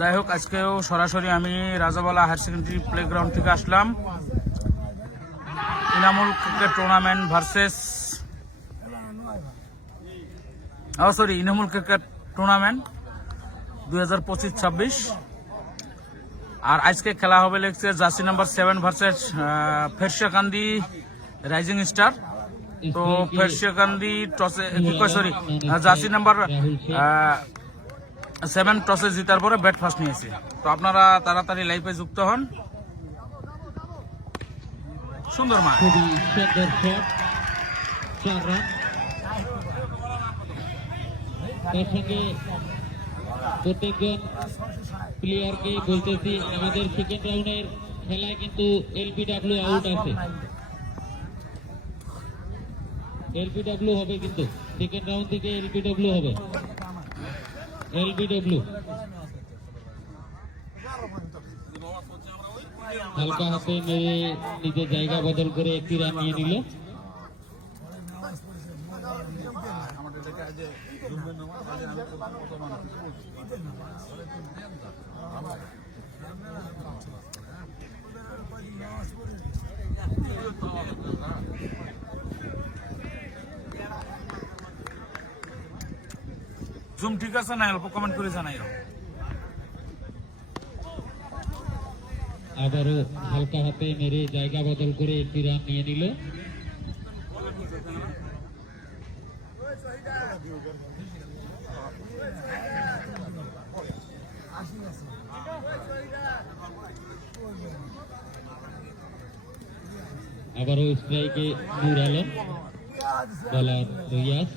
যাই হোক, আজকেও সরাসরি আমি রাজাবালা হায়ার সেকেন্ডারি প্লেগ্রাউন্ড থেকে আসলাম। Inamul cricket tournament versus Inamul cricket tournament 2025-26। আর আজকে খেলা হবে লেগছে jersey number 7 versus Ferashiakandi rising star. তো ফেরশিয়াকান্দি টসে জার্সি নাম্বার 7 টসে জিতার পরে ব্যাট ফার্স্ট নিয়েছে। তো আপনারা তাড়াতাড়ি লাইভে যুক্ত হন। সুন্দর মান, প্রত্যেকজন প্লেয়ারকে বলতেছি আমাদের সেকেন্ড রাউন্ডের খেলায় কিন্তু এলবিডব্লিউ আউট আছে। এলবিডব্লিউ হবে, কিন্তু সেকেন্ড রাউন্ড থেকে এলবিডব্লিউ হবে। এলবিডব্লিউ হালকা হাতে মেরে নিজের জায়গা বদল করে একটি রান নিয়ে নিল। জুম ঠিক আছে না? অল্প কমেন্ট করে জানাইও। আবারও হালকা হাতে মেরে জায়গা বদল করে একটি রান নিয়ে নিল। আবারও স্ট্রাইকে নূর আলম, বলার রিয়াজ।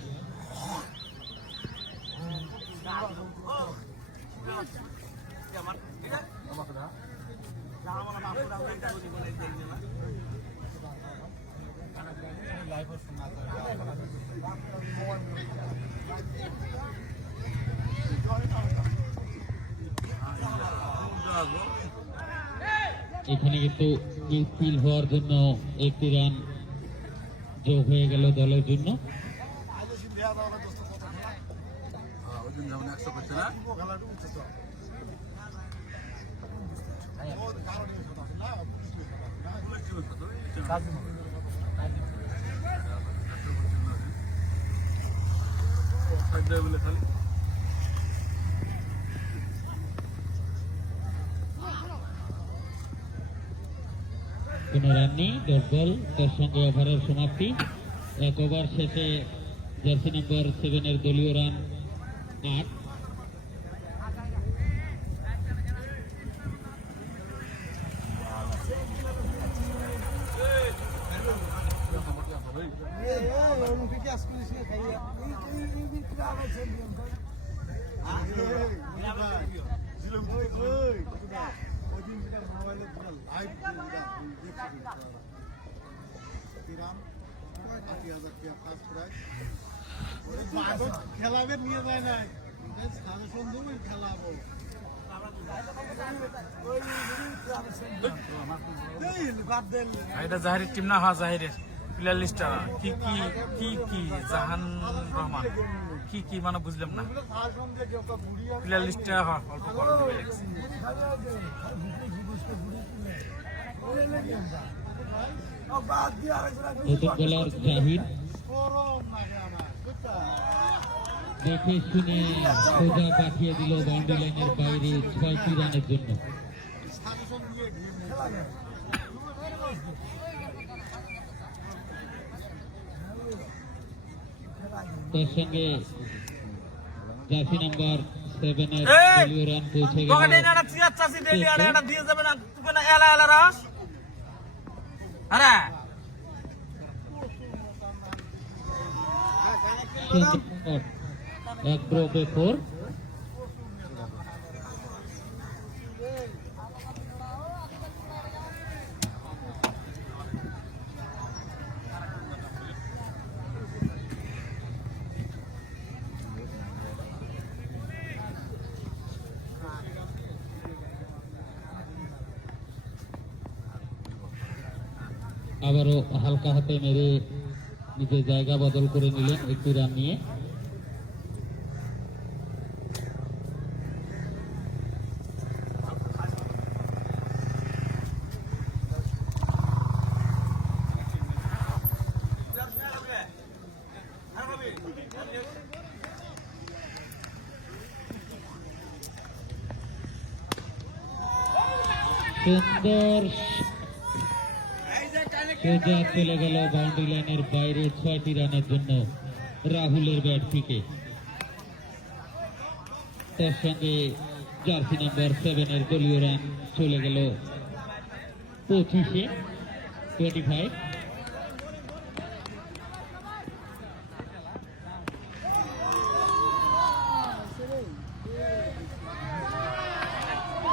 এখানে কিন্তু মিডফিল্ড হওয়ার জন্য একটি রান যোগ হয়ে গেল দলের জন্য। কোন রান নেই, 10 বল, তার সঙ্গে ওভারের সমাপ্তি। 1 ওভার শেষে জার্সি নাম্বার 7 এর দলীয় রান 8। খেলাবে নিয়ে যায় না, সাজেশন দেবেন খেলাবো। এটা জাহিরের টিম না? হ্যাঁ, জাহিরের প্লেয়ার লিস্টটা কি কি কি কি জাহান রহমান কি কি মানে বুঝলাম না। প্লেয়ার লিস্টটা অল্প করে লেগেছে। নতুন বোলার জাহির দেখে শুনে সোজা পাঠিয়ে দিল বাউন্ডারি লাইনের বাইরে 6টি রানের জন্য। তার সঙ্গে জার্সি নাম্বার 7 এর দলীয় রান পৌঁছে গেল। এক ড্রপে 4। আবারও হালকা হাতে মেরে নিজের জায়গা বদল করে নিলেন একটি রান নিয়ে। সুন্দর সোজা চলে গেল বাউন্ডারি লাইনের বাইরে 6টি রানের জন্য রাহুলের ব্যাট থেকে। তার সঙ্গে জার্সি নাম্বার 7-এর দলীয় রান চলে গেল 25-এ 25।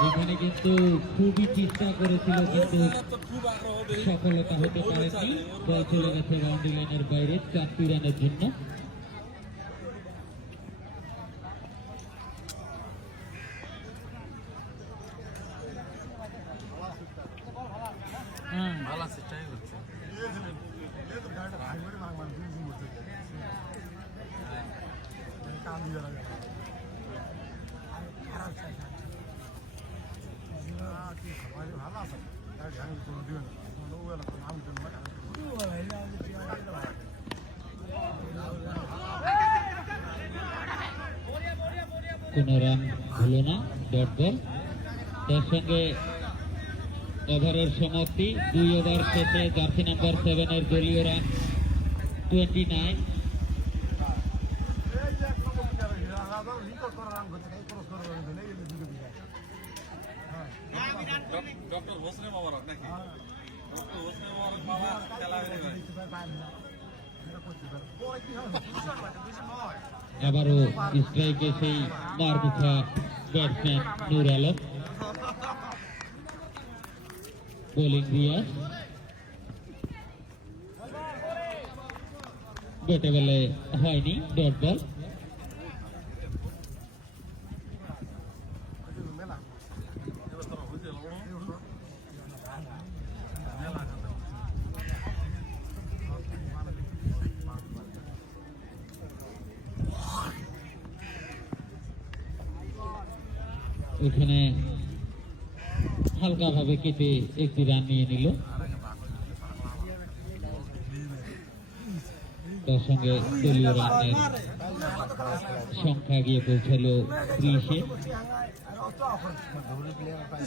এখানে কিন্তু খুবই চেষ্টা করেছিল কিন্তু সফলতা হতে পারেনি। বল চলে গেছে বাউন্ডারি লাইনের বাইরে 4টি রানের জন্য। ভালো আছে, ট্রাই করছে। কোনো রান হলো না, ডট বল। তার সঙ্গে ওভারের সমাপ্তি। 2 ওভার শেষে জার্সি নাম্বার 7-এর দলীয় রান 29। আবারও স্ট্রাইকে সেই মারমুখা ব্যাটসম্যান নূর আলম। বোলিং রিয়াজ, ব্যাটে বলে হয়নি, ডট বল। এখানে হালকা ভাবে কেটে একটি রান নিয়ে নিল। তার সঙ্গে দলীয় রানের সংখ্যা গিয়ে পৌঁছালো 30-এ।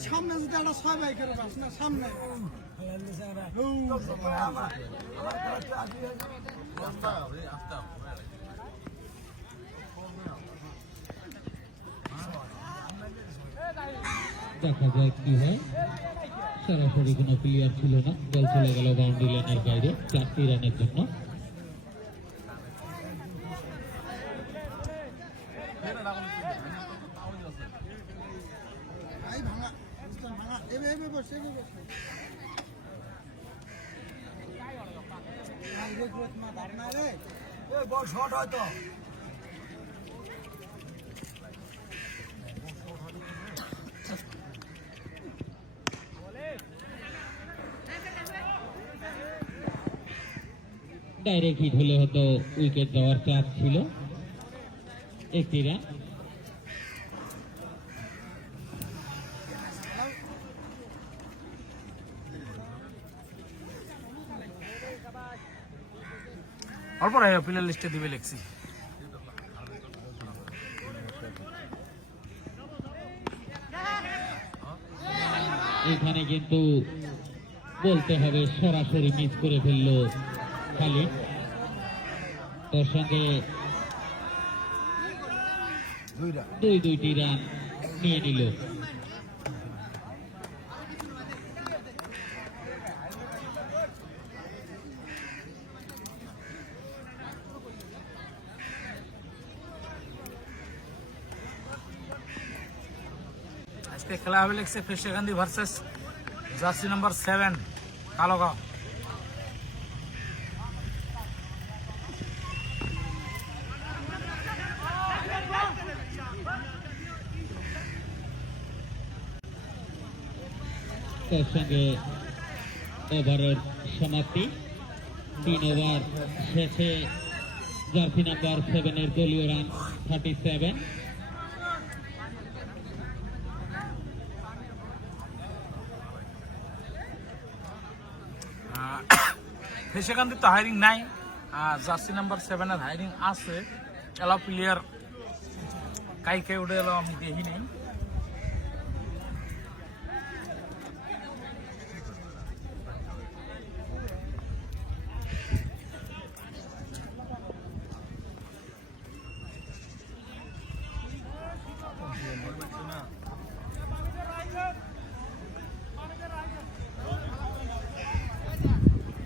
সামনে যদি একটা সবাই করে পাস না সামনে দেখা যায় কি হয়। সরাসরি কোনো প্লেয়ার ছিল না, বল চলে গেল বাউন্ডারি লাইনের বাইরে 4টি রানের জন্য। বল শর্ট হয়তো ডাইরেক্ট হিট হলে হয়তো উইকেট যাওয়ার চান্স ছিল। একটি রান। অল্প রাখে প্লেয়ার লিস্টে দিবে লেখছি। এখানে কিন্তু বলতে হবে সরাসরি মিস করে ফেললো খালিদ। তার সঙ্গে 2টি রান নিয়ে নিল। আজকে খেলা হবে লেগছে ফেরশাকান্দি ভার্সেস জার্সি নাম্বার 7 কালোগাঁও। তার সঙ্গে ওভারের সমাপ্তি। 3 ওভার শেষে জার্সি নাম্বার 7-এর দলীয় রান 37। ফেরশাকান্দির তো হায়ারিং নাই, জার্সি নাম্বার 7-এর হায়ারিং আছে। এলাও প্লেয়ার কাই উঠে এলো আমি দেখি নাই।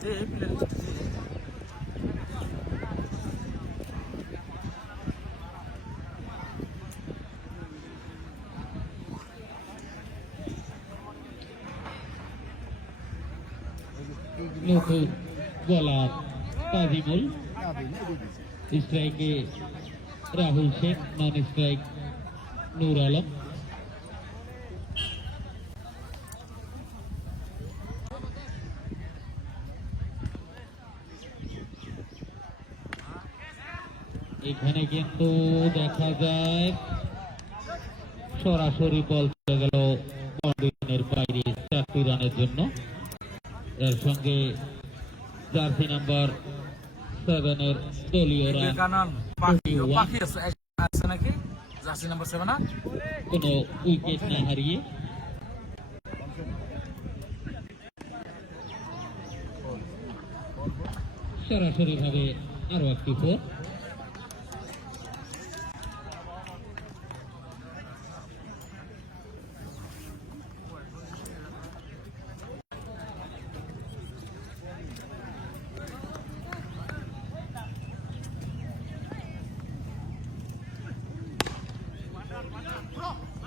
যে এই প্লেয়ার লিস্ট নতুন বলার তাজিমুল, স্ট্রাইকে রাহুল শেখ, নন স্ট্রাইক নূর আলম। এখানে কিন্তু দেখা যায় সরাসরি বল চলে গেল বাউন্ডারির বাইরে 4টি রানের জন্য। এর সঙ্গে জার্সি নাম্বার 7 এর দলীয় রান কানান পাখি আছে নাকি জার্সি নাম্বার 7 কোনো উইকেট না হারিয়ে সরাসরি ভাবে আরো একটি ফোর।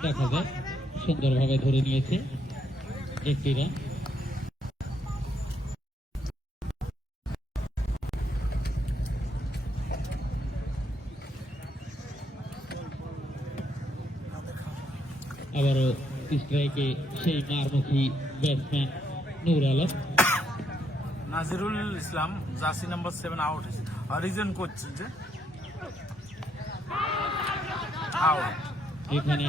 দেখা যায় সুন্দরভাবে ধরে নিয়েছে একটি রান। আবারও স্ট্রাইকে সেই মারমুখী ব্যাটসম্যান নূর আলম। নাজিরুল ইসলাম জার্সি নাম্বার 7 আউট হয়েছে। রিজন করছে যে আউট। এখানে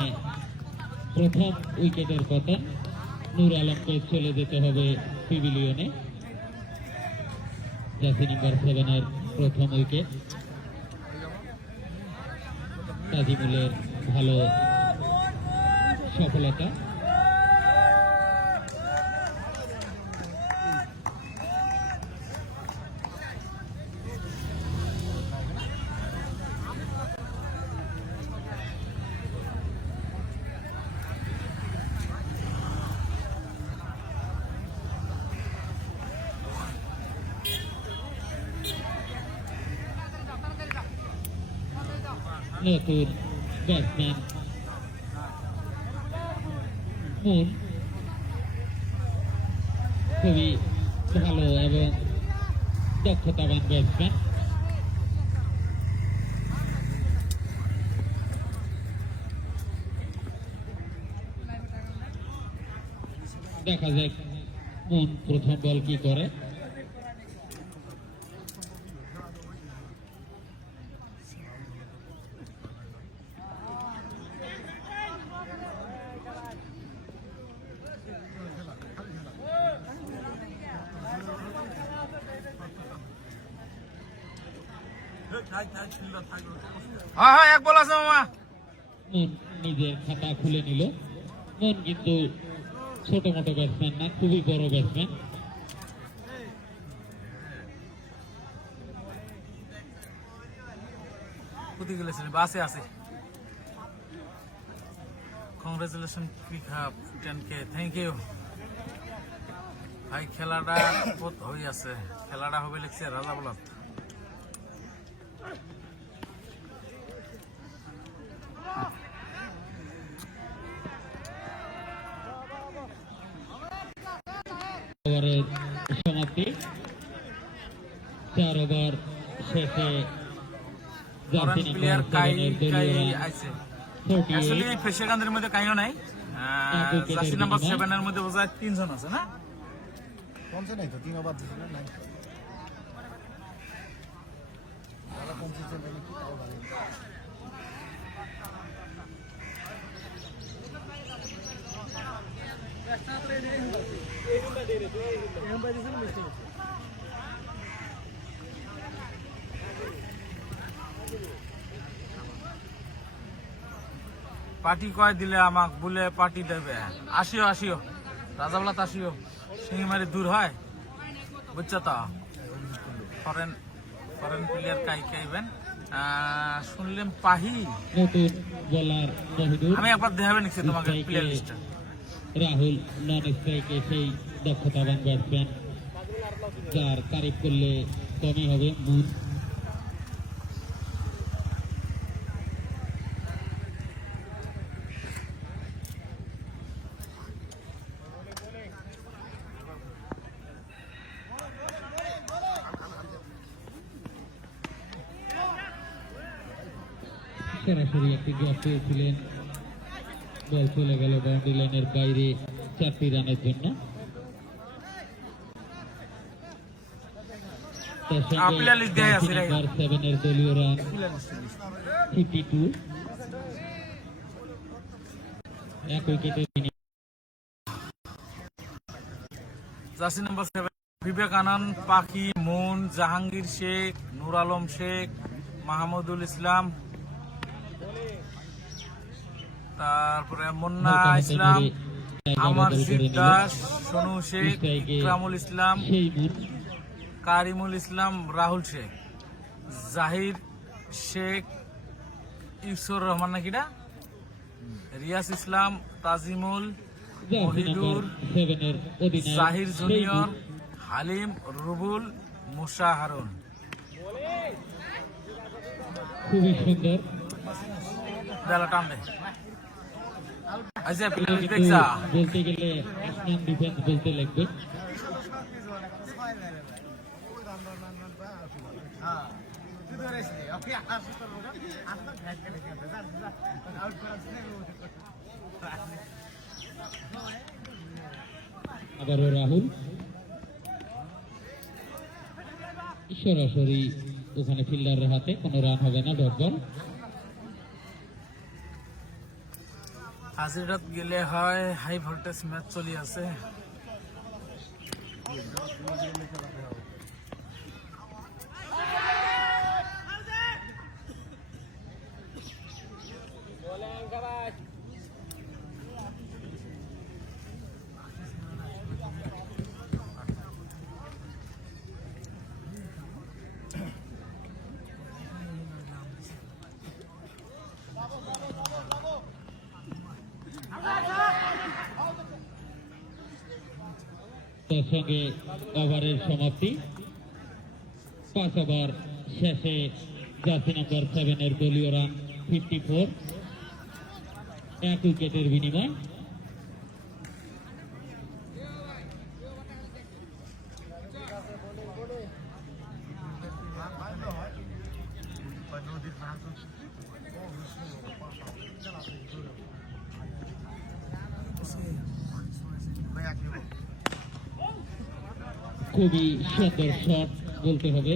প্রথম উইকেটের পতন, নূর আলমকে চলে যেতে হবে পিভিলিয়নে। জার্সি নাম্বার 7 এর প্রথম উইকেট। তাজিমুলের ভালো সফলতা। নতুন ব্যাটসম্যান মুন খুবই ভালো এবং দক্ষতাবান ব্যাটসম্যান। দেখা যাক মুন প্রথম বল কি করে। হ্যাঁ এক বল আছে মামা। মন নিজের খাতা খুলে নিল। মন কিন্তু ছোট মোটো ব্যাটসম্যান না, খুবই বড় ব্যাটসম্যান। কোথায় গেলেছিলেন? বাসে আছে। Congratulation pick up 10K, thank you ভাই। খেলাটা বহুত হয়ে আছে, খেলাটা হবে লিখছে রাজা বলাত। ওভারের সমাপ্তি। 4 ওভার শেষে জার্সি প্লেয়ার নাম্বার কাই 7 এর দলীয় কাই রান আছে। 48। অ্যাকচুয়ালি ফেশিয়াকান্দের মধ্যে কাইও নাই। জার্সি নাম্বার 7 এর মধ্যে বোঝায় 3 জন আছে না? পঞ্চে নাই তো 3 ওভার দিছিল নাই তারা পঞ্চে চলে নাকি তাও ভালো পার্টি কয় দিলে আমাক বলে পার্টি দেবে। আসিও আসিও রাজাবলাত আসিও, সিংমারি দূর হয় বুঝছো তো। ফরেন প্লেয়ার কাই কাইবেন শুনলাম পাহি। নতুন বোলার মহিদুর। আমি একবার দেখাবে নিচ্ছি তোমাকে প্লেয়ার লিস্টটা। রাহুল নন স্ট্রাইকে সেই দক্ষতাবান ব্যাটসম্যান যার তারিফ করলে কমই হবে মুন। সরাসরি একটি ড্রপ পেয়েছিলেন, বল চলে গেল বাউন্ডারি লাইনের বাইরে 4টি রানের জন্য। आपल्या लिख द्या असे रे. নাম্বার 7 এর দলীয় রান 52, এক উইকেটে জার্সি নাম্বার 7 বিবেক আনন্দ, পাখি, মুন, জাহাঙ্গীর শেখ, নূর আলম শেখ, মাহমুদুল ইসলাম, তারপরে মুন্না ইসলাম, অমরজিৎ দাস, সোনু শেখ, ইকরামুল ইসলাম, সেই মুন। কারিমুল ইসলাম, রাহুল শেখ, জাহির শেখ, ইউসুর রহমান নাকিটা, রিয়াজ ইসলাম, তাজিমুল, মহিদুর, জাহির জুনিয়র, হালিম, রুবুল, মুসা হারুন। খুবই সুন্দর। বেলা টান দে আচ্ছা কিন্তু দেখছা বলতে গেলে আসমান ডিফেন্স বলতে লাগবে। আবারও রাহুল সরাসরি ওখানে ফিল্ডারের হাতে, কোনো রান হবে না, ডট বল। হাজিরাত গেলে হয় হাই ভোল্টেজ ম্যাচ চলি আছে। তার সঙ্গে ওভারের সমাপ্তি। 5 ওভার শেষে জার্সি নাম্বার 7 এর দলীয় রান 54, এক উইকেটের বিনিময়। খুবই সুন্দর শট বলতে হবে।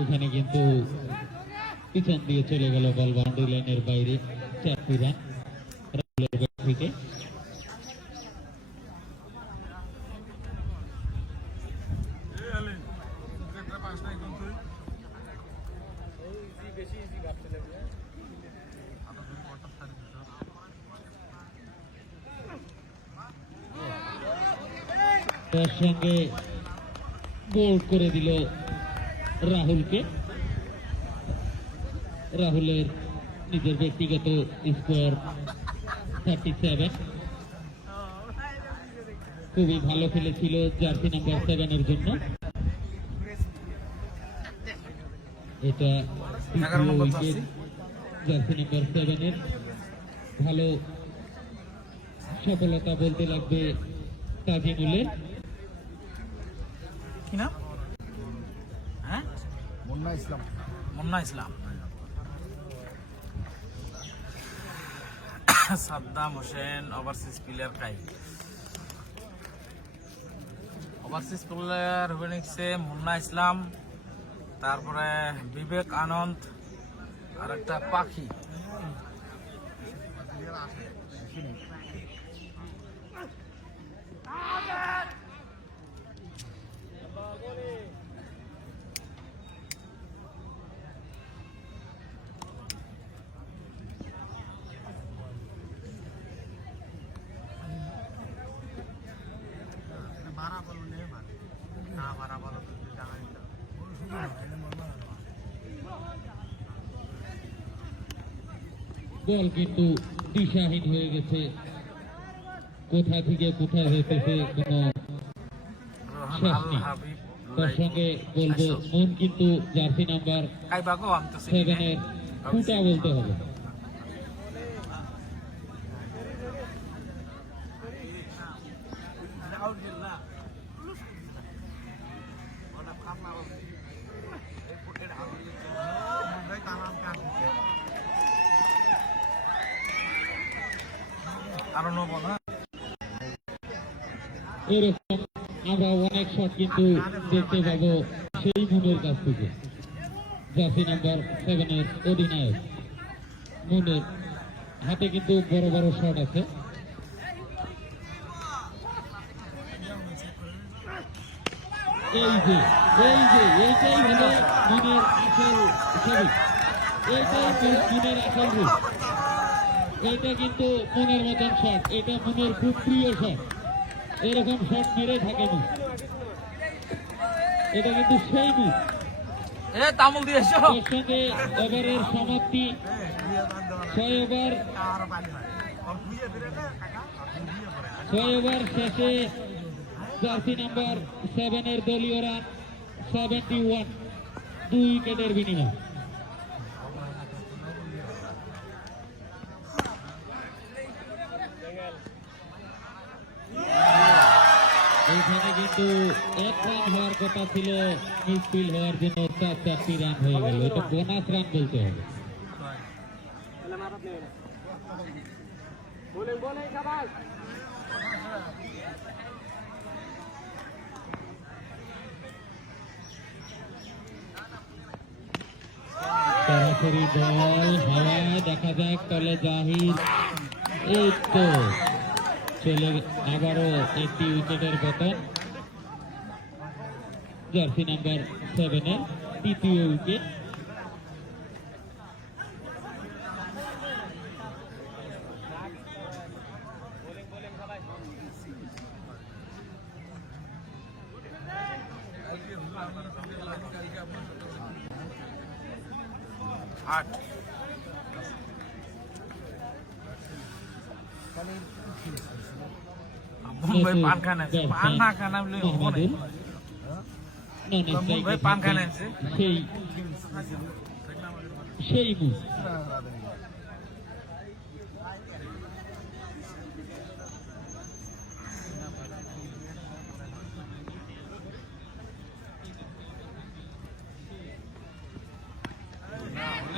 এখানে কিন্তু পিছন দিয়ে চলে গেল বল বাউন্ডারি লাইনের বাইরে, 4টি রান রাহুলের ব্যাট থেকে। তার সঙ্গে বোল্ড করে দিল রাহুলকে। রাহুলের নিজের ব্যক্তিগত স্কোর 37। খুবই ভালো খেলেছিল জার্সি নাম্বার 7 এর জন্য। এটা তৃতীয় উইকেট জার্সি নাম্বার 7 এর। ভালো সফলতা বলতে লাগবে তাজিমুলের। কি নাম? হ্যাঁ, মুন্না ইসলাম। মুন্না ইসলাম। সাদ্দাম হোসেন ওভারসিজ প্লেয়ার কাই ওভারসিজ প্লেয়ার হবে নিচ্ছে মুন্না ইসলাম, তারপরে বিবেক আনন্দ, আর একটা পাখি। বল কিন্তু দিশাহীন হয়ে গেছে, কোথা থেকে কোথায় হইতেছে কোনো শেষ নেই। তার সঙ্গে বলবো মন কিন্তু জার্সি নাম্বার 7-এর ফুটা বলতে হবে। আরো নো বল। এরকম আমরা অনেক শট কিন্তু দেখতে পাবো সেই মুনের কাছ থেকে। জার্সি নাম্বার 7-এর অধিনায়ক মুনের হাতে কিন্তু বড় বড় শট আছে। এইটাই হলো মুনের আসল ছবি, এইটাই মুনের আসল রূপ। এটা কিন্তু মনের মতন শট, এটা মনের খুব প্রিয় শট, এরকম শট মেরে থাকেনি। এটা কিন্তু সেই মুখ। তামুল দিয়েছো। এর সঙ্গে ওভারের সমাপ্তি, 6 ওভার শেষে জার্সি নাম্বার 7-এর দলীয় রান 71, 2 উইকেটের বিনিময়। এইখানে কিন্তু 1 রান হওয়ার কথা ছিল, মিসফিল হওয়ার জন্য 4টি রান হয়ে গেল। এটা বোনাস রান বলতে হবে। সরাসরি বল হাওয়ায়, দেখা যাক তলে জাহির। এই তো চলে আবারও একটি উইকেটের পতন। জার্সি নাম্বার 7-এর তৃতীয় উইকেট। মুম্বাই পান খানা পান না খানা বলে মনে মুম্বাই পান খানা সেই মুখ।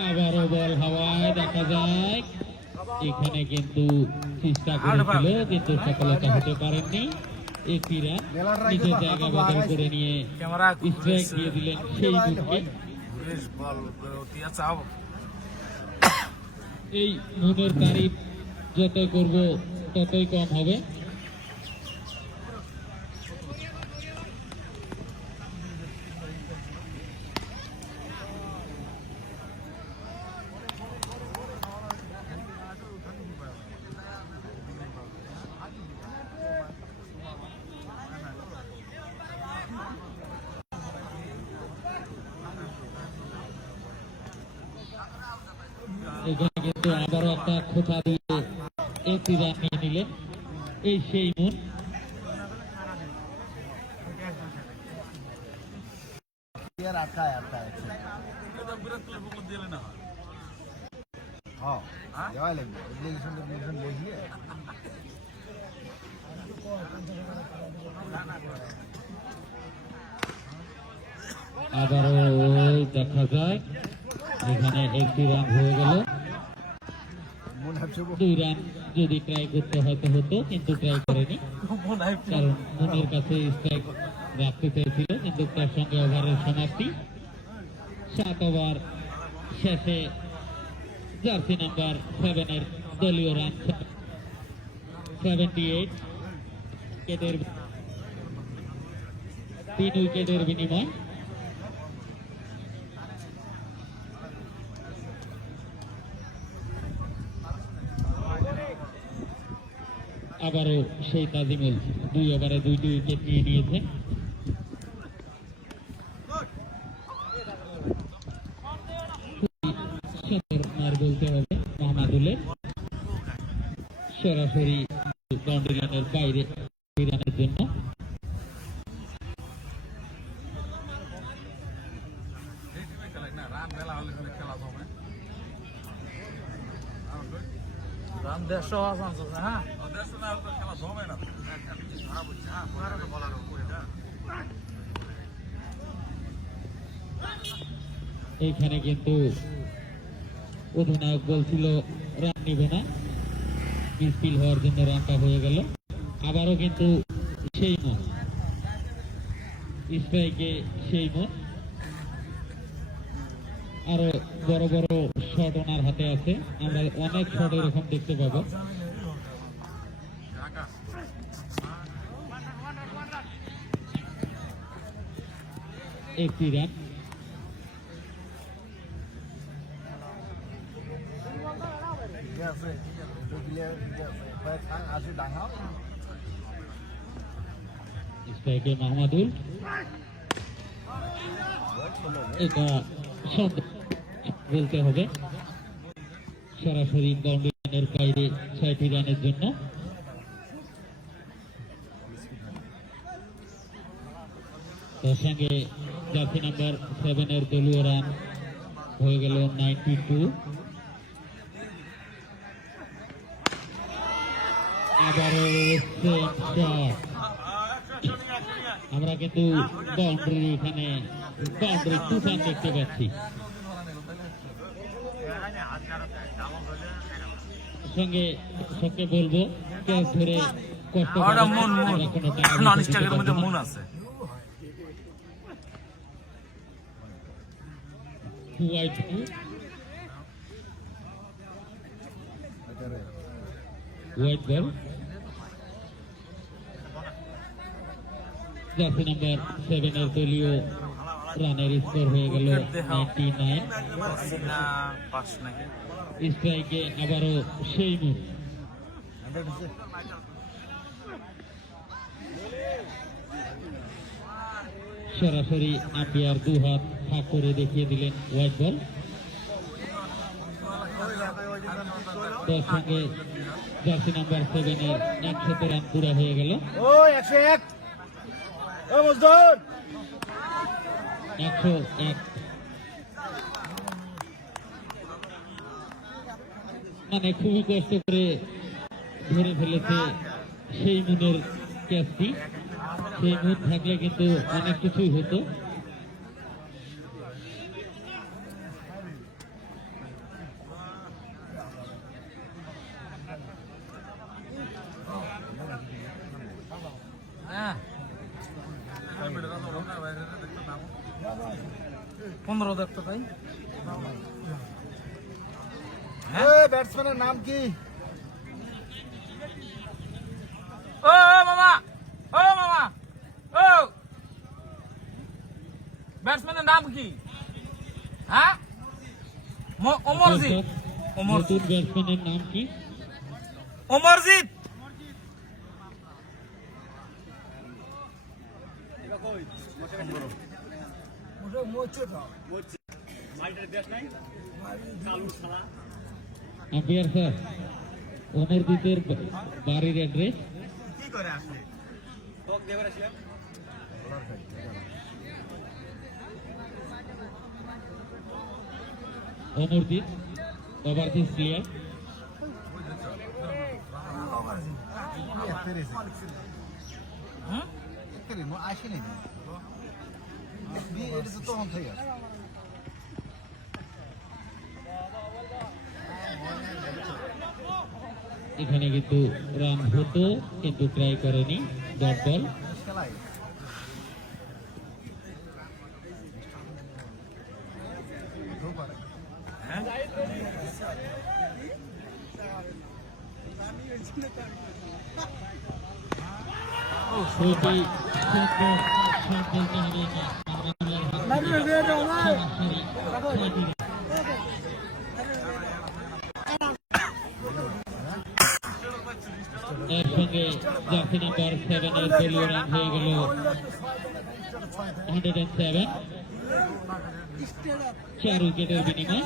আবারও বল হাওয়ায়, দেখা যায় এখানে কিন্তু চেষ্টা করেছিল কিন্তু সফলতা হতে পারেননি। একটি রান নিজের জায়গা বদল করে নিয়ে স্ট্রাইক দিয়ে দিলেন সেই মুখকে। এই মনের তারিফ যতই করব ততই কম হবে। এখানে কিন্তু আবারও একটা খোঁচা দিয়ে একটি রান নিয়ে নিলেন এই সেই মুন। আবারও দেখা যায় এখানে একটি রান হয়ে গেল। 2 রান যদি ট্রাই করতে হয়তো হতো, কিন্তু ট্রাই করেনি, কারণ মনের কাছে স্ট্রাইক রাখতে চেয়েছিল। কিন্তু তার সঙ্গে ওভারের সমাপ্তি। 7 ওভার শেষে জার্সি নাম্বার 7-এর দলীয় রান 78, 3 উইকেটের বিনিময়। আবারও সেই তাজিমুল 2 ওভারে 2টি উইকেট নিয়ে নিয়েছেন। সরাসরি বাউন্ডারি লাইনের বাইরে রানের জন্য। রান 150 আছে হ্যাঁ এইখানে কিন্তু অধিনায়ক বলছিল রান নিবে না, মিসফিল হওয়ার জন্য রানটা হয়ে গেল। আবারও কিন্তু সেই মন স্ট্রাইকে, সেই মন আরো বড় বড় শট ওনার হাতে আছে, আমরা অনেক শট এরকম দেখতে পাবো। একটি রান স্ট্রাইকে মাহমুদুল, এটা শট বলতে হবে। সরাসরি বাউন্ডারি লাইনের বাইরে 6টি রানের জন্য। তার সঙ্গে জার্সি নাম্বার 7 এর দলীয় রান হয়ে গেল 92। আবারও আমরা কিন্তু বাউন্ডারি, এখানে বাউন্ডারি তুফান দেখতে পাচ্ছি। সঙ্গে সঙ্গে বলবো ক্যাচ ধরে কষ্ট নন স্ট্রাইকের মধ্যে মন আছে। হোয়াইট বল, জার্সি নাম্বার 7 এর দলীয় রানের স্কোর হয়ে গেল 99। স্ট্রাইকে আবারও সেই মুখ, সরাসরি আম্পায়ার 2 হাত ফাঁক করে দেখিয়ে দিলেন হোয়াইট বল। তার সঙ্গে জার্সি নাম্বার 7 এর 100 রান পুরা হয়ে গেল। 101 মানে খুবই কষ্ট করে ধরে ফেলেছে সেই মুনের ক্যাচটি। সেই মুন থাকলে কিন্তু অনেক কিছুই হতো। হ্যাঁ 15 দেখতো তাই। ব্যাটসম্যানের নাম কি? ও মামা, ও মামা, ও ব্যাটসম্যানের নাম কি? হ্যাঁ অমরজিৎ। নতুন ব্যাটসম্যানের নাম কি? অমরজিৎ। আম্পায়ার স্যার, অমরজিতের বাড়ির অ্যাড্রেস? Amarjit overseas player. এখানে কিন্তু রান হতো কিন্তু ট্রাই করেনি, ডট বল। এর সঙ্গে জার্সি নাম্বার 7 এর দলীয় রান হয়ে গেল 107। 4 উইকেটের বিনিময়ে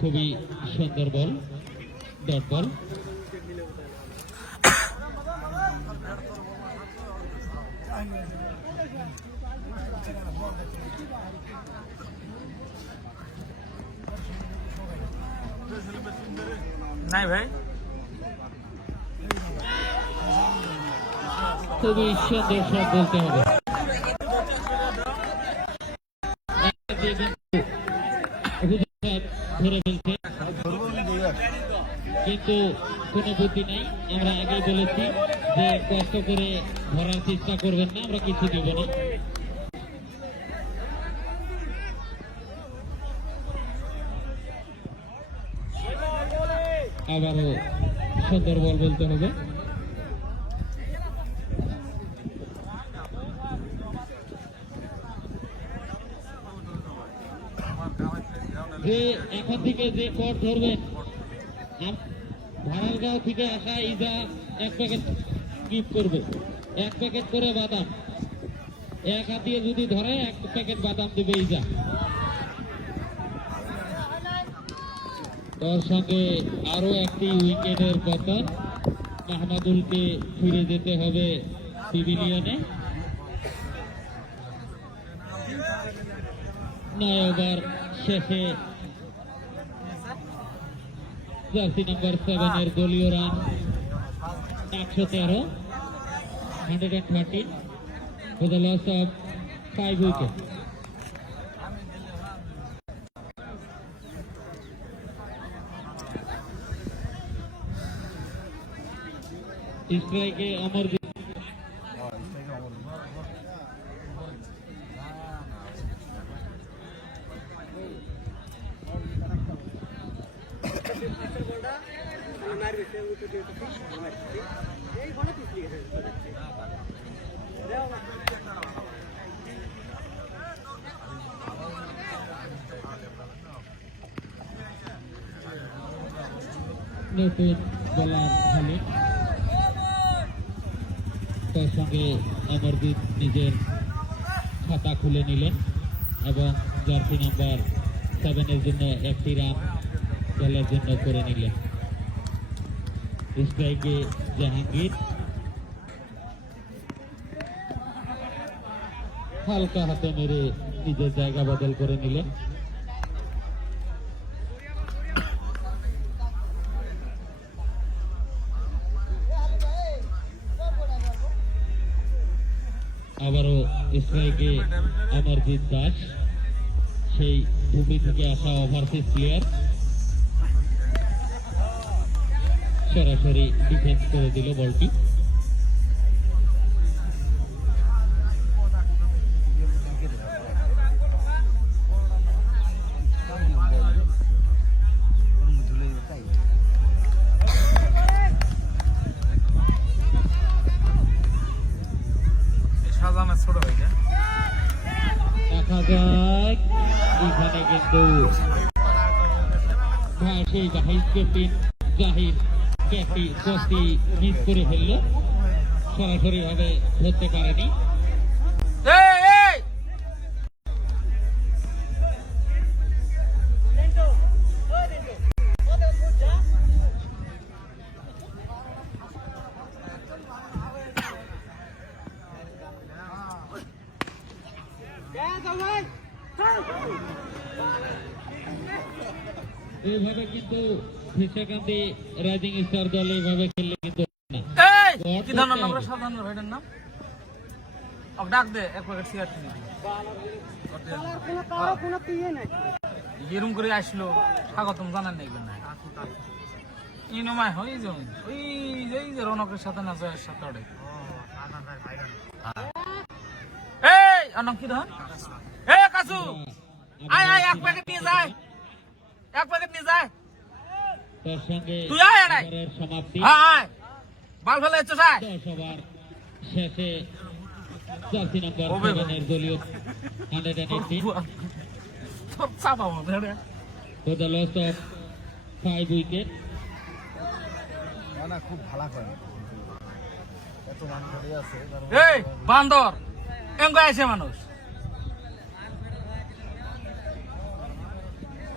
খুবই সুন্দর বল, ডট বল। নাই ভাই, খুবই সুন্দর শট বলতে হবে। ধরে ফেলছে কিন্তু কোনো বুদ্ধি নেই। আমরা আগেই বলেছি যে কষ্ট করে ধরার চেষ্টা করবেন না, আমরা কিছু দিব না। আবারও সুন্দর বল বলতে হবে। যে এখন থেকে যে পথ ধরবেন, ভাড়ারগাঁও থেকে আসা ইজা 1 প্যাকেট গিফট করবে, 1 প্যাকেট করে বাদাম, এক হাত দিয়ে যদি ধরে 1 প্যাকেট বাদাম দেবে ইজা। তার সঙ্গে আরো একটি উইকেটের পতন, মাহমুদুলকে ফিরে যেতে হবে পিভিলিয়নে। 9 ওভার শেষে জার্সি নাম্বার 7 এর দলীয় run 113, 113 with a loss of 5 wickets. স্ট্রাইকে অমরদীপ, নতুন বোলার খালিদ, তার সঙ্গে অমরদীপ নিজের খাতা খুলে নিলেন এবং জার্সি নাম্বার 7 এর জন্য একটি রান দলের জন্য করে নিলেন। স্ট্রাইকে জাহাঙ্গীর হালকা হাতে মেরে নিজের জায়গা বদল করে নিলেন। আবারও স্ট্রাইকে অমরজিৎ দাস, সেই ভূমি থেকে আসা ওভারসিজ প্লেয়ার, সরাসরি ডিফেন্স করে দিল বলটি। ছোট হয়ে যায়, দেখা যাক এখানে কিন্তু সেই Zahid captain Zahid captain miss করে ফেললো, সরাসরি ভাবে ধরতে পারেনি। এইভাবে কিন্তু ফিশাকান্দি রাইজিং স্টার দল এইভাবে খেললে কিন্তু না। কি ধরনের নাম রে? সাধারণ ভাইটার নাম ডাক দে, 1 প্যাকেট সিগারেট এরম করে আসলো, স্বাগতম জানান দেখবেন না। ইনমায় হয় যে ওই যে রনকের সাথে না জয়ের সাথে ওটাই। এই অনক কি ধর? কাসু আয় 1 প্যাকেট নিয়ে যায়, 1 প্যাকেট নিয়ে যায়। তার সঙ্গে তুই আয় এড়াই সমাপ্তি। আয় বাল ফেলে এসেছ। 10 ওভার শেষে জার্সি নাম্বার 7 এর দলীয় 118 তোর চাপা মতো with the loss of 5 wickets. খুব ভালো করে এই বান্দর এঙ্গ আছে মানুষ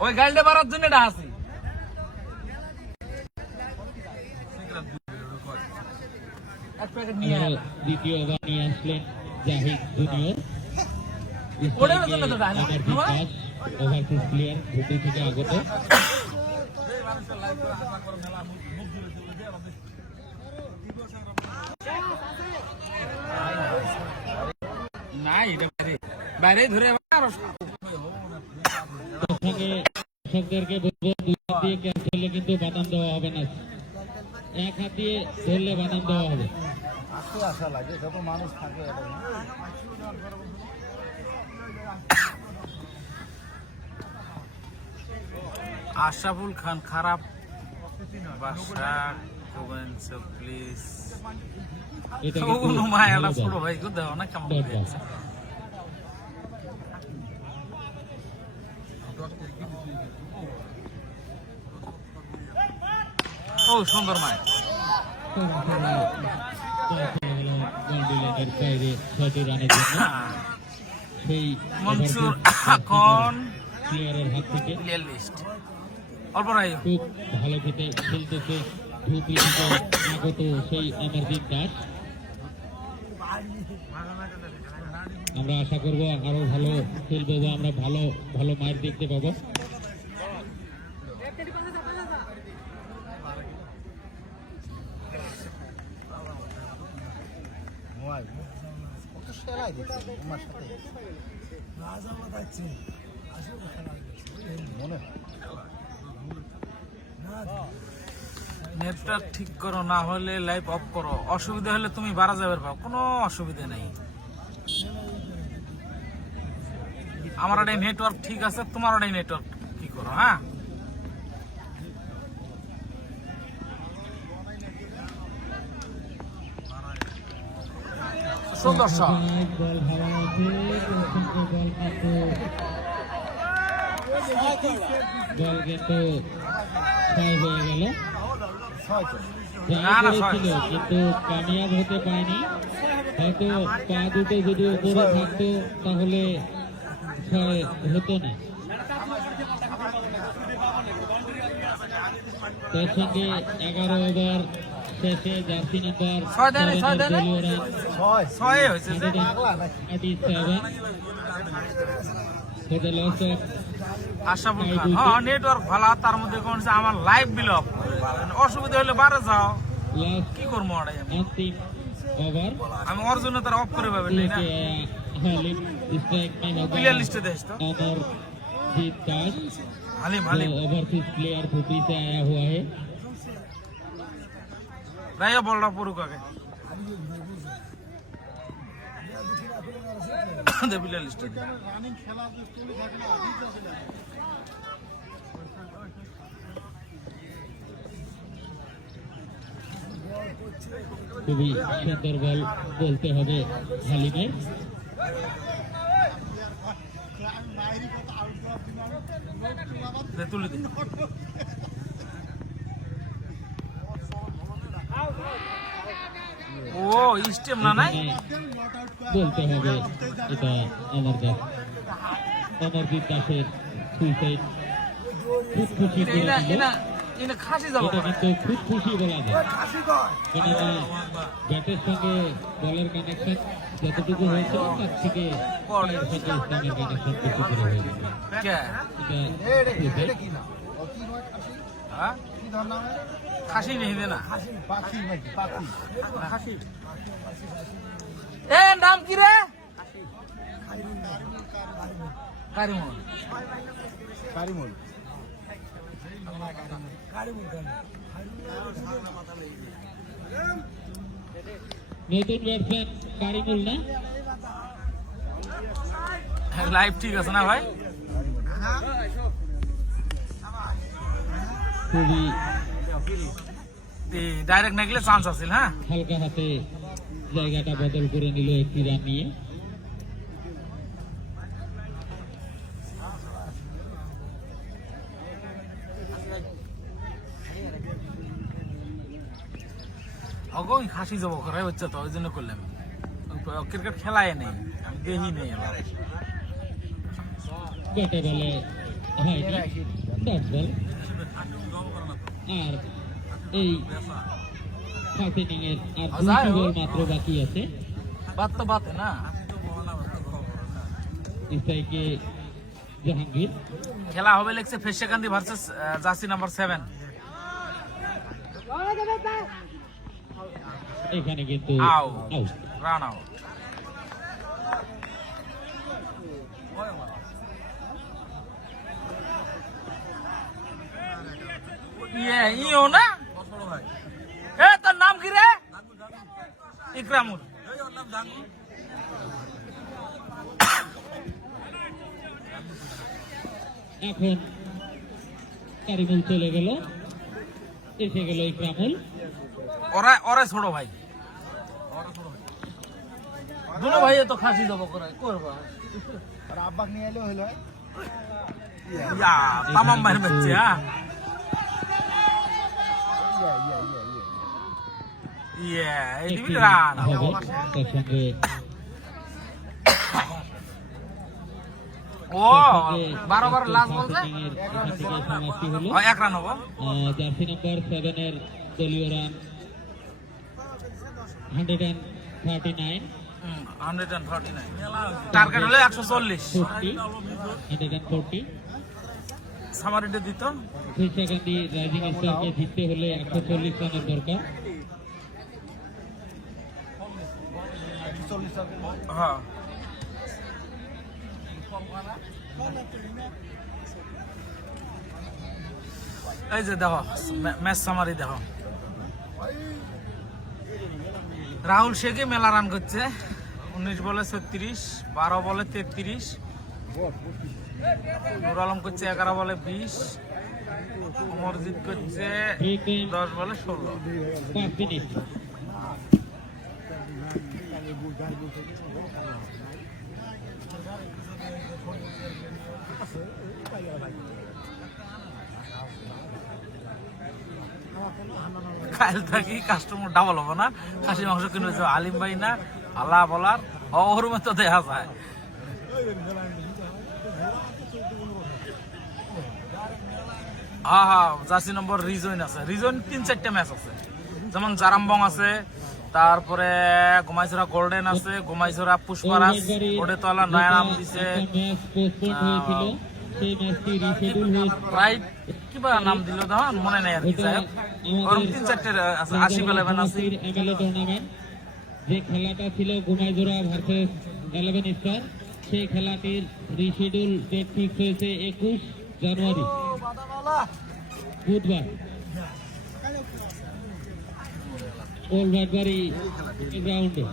ওই গাড়িটা বাড়ার জন্য এটা আসি এক প্যাকেট নিয়ে আয়। দ্বিতীয় ওভার নিয়ে আসলেন জাহিদ জুনিয়র। ওটার জন্য তো ডান ওভারসিজ প্লেয়ার ভুটি থেকে আগত। নাই এটা বাইরে ধরে আরো সঙ্গে দর্শকদেরকে বলবো দুই হাত দিয়ে ক্যাচ ধরলে কিন্তু বাদাম দেওয়া হবে না, এক হাত দিয়ে ধরলে বাদাম দেওয়া হবে। আশা লাগে যত মানুষ থাকে আশরাফুল খান খারাপ বাসা করবেন প্লিজ এটা কোনো মায়াটা ছোট ভাই গো দাও না কেমন কিন্তু হয়েছে। ও সুন্দর মায় বাউন্ডারির বাইরে 6টি রানের জন্য সেই মনসুর এখন প্লেয়ারের হাত থেকে প্লেয়ার লিস্ট অল্প নাই খুব ভালো খেলতেছে ধুপি থেকে আগত সেই অমরজিৎ দাস। আমরা আশা করব আরো ভালো খেলবো বা আমরা ভালো ভালো ম্যাচ দেখতে পাবো। সেলাই দিচ্ছে আমার সাথে মনে নেটটা ঠিক করো, না হলে লাইভ অফ করো। অসুবিধা হলে তুমি বাড়া যাবে পাও, কোনো অসুবিধা নেই। আমার এই নেটওয়ার্ক ঠিক আছে, তোমার এই নেটওয়ার্ক কি করো। হ্যাঁ সুন্দর শট। বল ভালো আছে, বল কিন্তু 6 হয়ে গেল। না, না, ট্রাই করেছিল কিন্তু কামিয়াব হতে পারেনি। হয়তো পা দুটো যদি উপরে থাকতো তাহলে 6 হতো না। তার সঙ্গে 11 ওভার শেষে জার্সি নাম্বার 6 দেয় নাই, 6 দেয় নাই? দলীয় রান ছয় হয়েছে যে। 37 for the loss of Ashraful খান, হ্যাঁ নেটওয়ার্ক ভালো, তার মধ্যে কোন আমার লাইভ বিলপ অসুবিধা হলে বারে যাও, last কি করবো ওটাই আমি अंतिम ओवर আমি ওর জন্য তারা অফ করে পাবেন না। हालिम स्ट्राइक में होगा প্লেয়ার লিস্টে দেশ তো अमरजीत दास হালিম जो হালিম ओवरसीज प्लेयर भूपी से आया हुआ है। রাইয়া বলটা পড়ুক আগে প্লেয়ার লিস্টে রানিং খেলা চলে থাকে না আদিত আছে না খুবই সুন্দর বল বলতে হবে হালিমের। মায়েরই কথা আউট দেওয়ার তুলে দিন। ও স্টেম না নাই বলতে হবে এটা অমরজিৎ দাসের সুইসাইড। খুব খুশি করে এনা দিল। এনা এনা খাসি যাবো এটা কিন্তু খুব খুশি বলা যায়, কেননা ব্যাটের সঙ্গে বলের কানেকশন যতটুকু হয়েছে তার থেকে পায়ের সঙ্গে ইসলামের কানেকশন বেশি করে হয়েছে। কে এটা সুইসাইড। কি না ও কি হয় খাসি হ্যাঁ কি ধর নাম খাসি নেই দে না পাখি নাকি পাখি খাসি এ নাম কি রে কারিমুল কারিমুল নতুন ব্যাটসম্যান কারিমুল না? লাইভ ঠিক আছে না ভাই? খুবই ডাইরেক্ট না গেলে চান্স আছে। হ্যাঁ হালকা হাতে জায়গাটা বদল করে নিল একটি রান নিয়ে। অগো খাসি যাব করে হচ্ছে তো ওই জন্য করলাম ক্রিকেট খেলায় নেই আমি দেখি নেই এবার ব্যাটে বলে হয়নি ডট বল। আর এই ফার্স্ট ইনিংয়ের আর দুটি বল মাত্র বাকি আছে। বাত তো বাত না স্ট্রাইকে জাহাঙ্গীর। খেলা হবে লিখছে ফেরশেকান্দি ভার্সেস জার্সি নাম্বার 7। এখানে কিন্তু আউট আউট। রান আউট ইও না এ তোর নাম কি রে ইকরামুল এখন কারিমুল চলে গেল, এসে গেল ইকরামুল। ওরা ওরা ছোট ভাই দুনো ভাই তো খাসি যাব করে করবা আর আব্বাক নিয়ে এলে হইলো ইয়া তামাম মার বাচ্চা ইয়া এই একটি রান হবে, তার সঙ্গে ও 12 লাস্ট বলছে এখান থেকে সমাপ্তি হলো। এক রান হবো জার্সি নাম্বার 7 এর দলীয় রান 139, 149 টার্গেট হলো 140 140। সামারিটা দিত ফেরশেকান্দি রাইজিং স্টারকে জিততে হলে 140 রানের দরকার। হ্যাঁ এই যে দেখো ম্যাচ সামারি দেখো রাহুল শেখে মেলা রান করছে 19 বলে 36, 12 বলে 33, নুর আলম করছে 11 বলে 20, অমরজিৎ করছে 10 বলে 16। 5 মিনিট। কাল থাকি কাস্টমার ডাবল হবো না খাসি মাংস কিনে আলিম ভাই না আল্লাহ বলার ওর মতো দেখা যায় হ্যাঁ হ্যাঁ জার্সি নম্বর রিজন আছে রিজন 3-4টা ম্যাচ আছে যেমন জারামবং আছে তারপরে গোমাইছড়া গোল্ডেন আছে গোমাইছড়া পুষ্পারাজ ওডেতলা নয়া নাম দিছে ম্যাচ পোস্টপোন হয়েছিল, সেই ম্যাচটি রিশেডিউল হয়েছে। রাইট কিবা নাম দিল তখন মনে নেই আর কি যাই হোক ওরকম 3-4টে আছে 80-11 আছে এমএলএ টুর্নামেন্ট, যে খেলাটা ছিল গোমাইজোড়া ভার্সেস 11 স্টার, সেই খেলাটির রিশেডিউল ডেট ফিক্স হয়েছে 21 জানুয়ারি বুধবার ওল্ড ভাটবাড়ি গ্রাউন্ডে।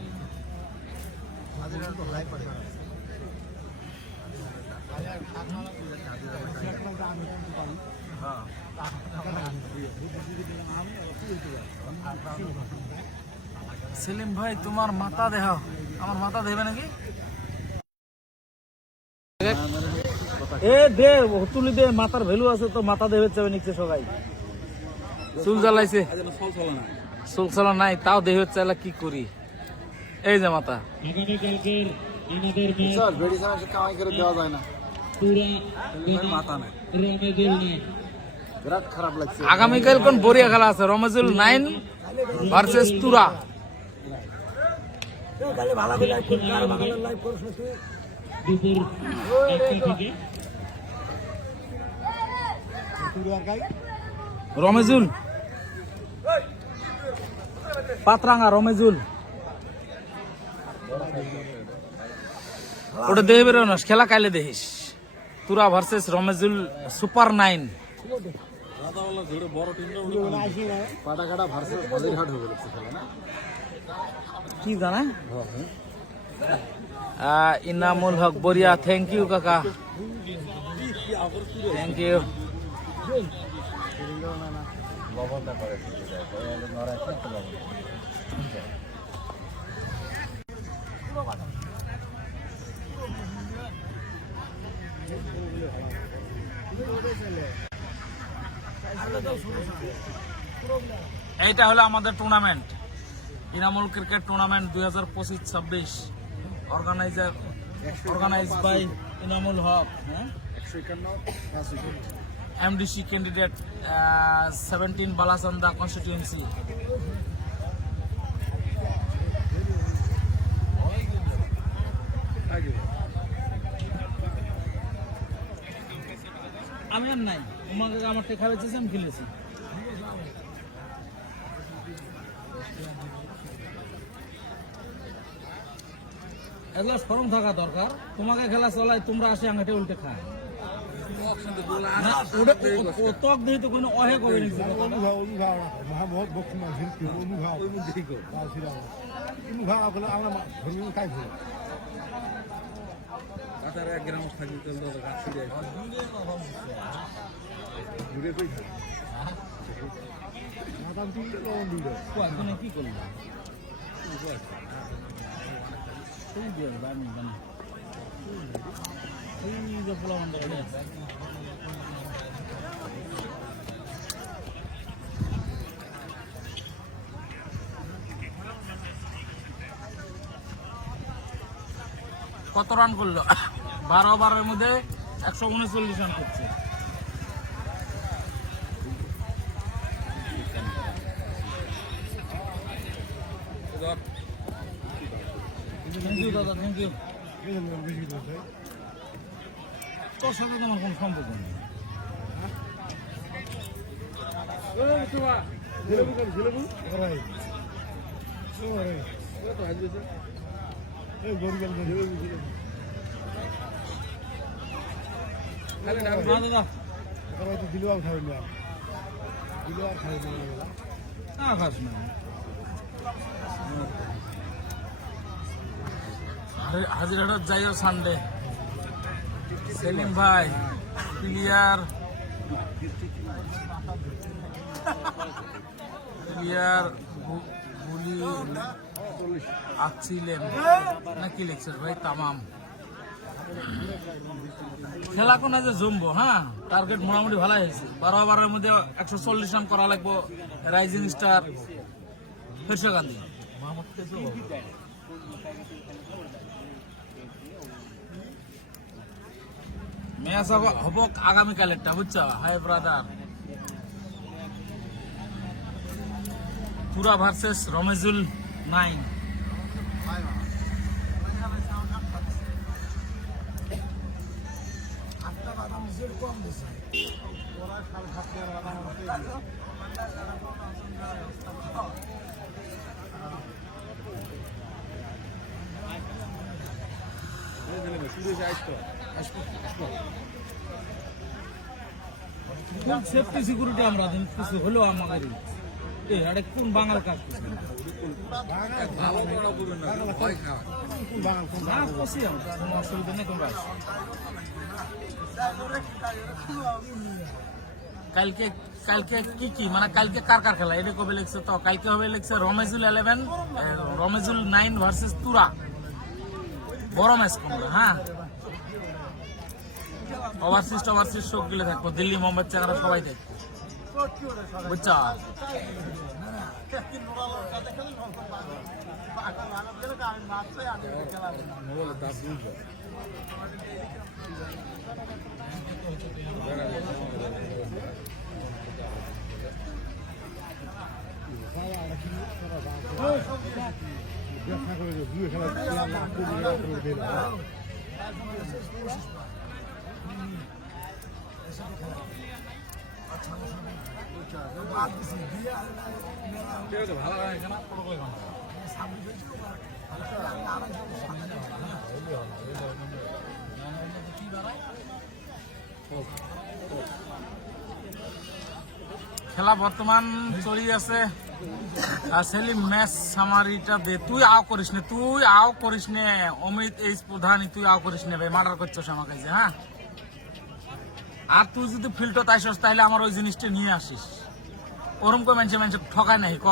সেলিম ভাই তোমার মাথা দেখাও আমার মাথা দেবে নাকি এ দে তুলি দে মাথার ভ্যালু আছে তো মাথা দেবে চাবে নিচ্ছে সবাই চুল জ্বালাইছে চুল চালা নাই তাও দেহ চালা কি করি এই যে মাথা আগামীকালকের আমাদের ম্যাচ কামাই করে দেওয়া যায় না পুরা মাথা নাই রমেজুল নাই। বিরাট খারাপ লাগছে আগামীকাল কোন বড়িয়া খেলা আছে রমেজুল 9 ভার্সেস তুরা দুপুর 1টা থেকে রমেজুল পাতরাঙ্গা রমেজুল ওটা দেখে বেরো না খেলা কাইলে দেখিস Tura versus Ramezul super 9 Patakata versus Hajirhat হয়ে গেছে খেলা না কি জানা ইনামুল হক বরিয়া থ্যাংক ইউ কাকা থ্যাংক ইউ এইটা হলো আমাদের tournament Inamul cricket tournament 2025-26 organized by Inamul Haque, MDC candidate 17 Balachanda constituency. আমি আর নাই, তোমাকে আমার টেকা বেঁচেছি, আমি খেলেছি। এগুলো সরম থাকা দরকার। তোমাকে খেলা চলাই, তোমরা আসে আঙাটে উল্টে খায়। তক দিয়ে তো কোনো অহে কবে নিচ্ছে। কি করলো কত রান করলো? 12 ওভারের মধ্যে 139 রান করছে। থ্যাংক ইউ দাদা, থ্যাংক ইউ। তোর সাথে তোমার কোনো সম্পর্ক নেই। হাজিরহাট যাইও সানডে। সেলিম ভাই প্লেয়ার গুলি আসছিলেন নাকি লিখছেন ভাই? তামাম খেলা কোন যে জমবো। হ্যাঁ, টার্গেট মোটামুটি ভালো হয়েছে। 12 ওভারের মধ্যে 140 রান করা লাগবো। Rising star ফেরশাকান্দি। ম্যাচ হব আগামীকালেরটা, বুঝছো? Hi brother, Tura versus Ramezul 9। Safety security আমরা দিন কিছু হলো আমাদের এটা কোন বাঙাল কাজ করছে? অসুবিধা নেই তোমরা। কালকে কালকে কি মানে কালকে কার কার খেলা এটা কবে লিখছে? তো কালকে হবে লিখছে রমেজুল 11 রমেজুল 9 ভার্সেস তুরা। বড় ম্যাচ কোনটা? হ্যাঁ, ওভারসিজ সব গেলে থাকবো। দিল্লি, মুম্বাই, চেঙ্গারা সবাই দেখবো, বুঝছো? খেলা বর্তমান চলি আছে। সেলিম ম্যাচ সামারিটা দে। তুই আও করিস নে, অমিত এইচ প্রধানী, তুই আও করিস নে ভাই, মার্ডার করছিস আমার কাছে। হ্যাঁ, আর তুই যদি ফিল্ডত আইসস তাহলে আমার ওই জিনিসটা নিয়ে আসিস। ওরম করে মানুষ ঠকায় নাই ক।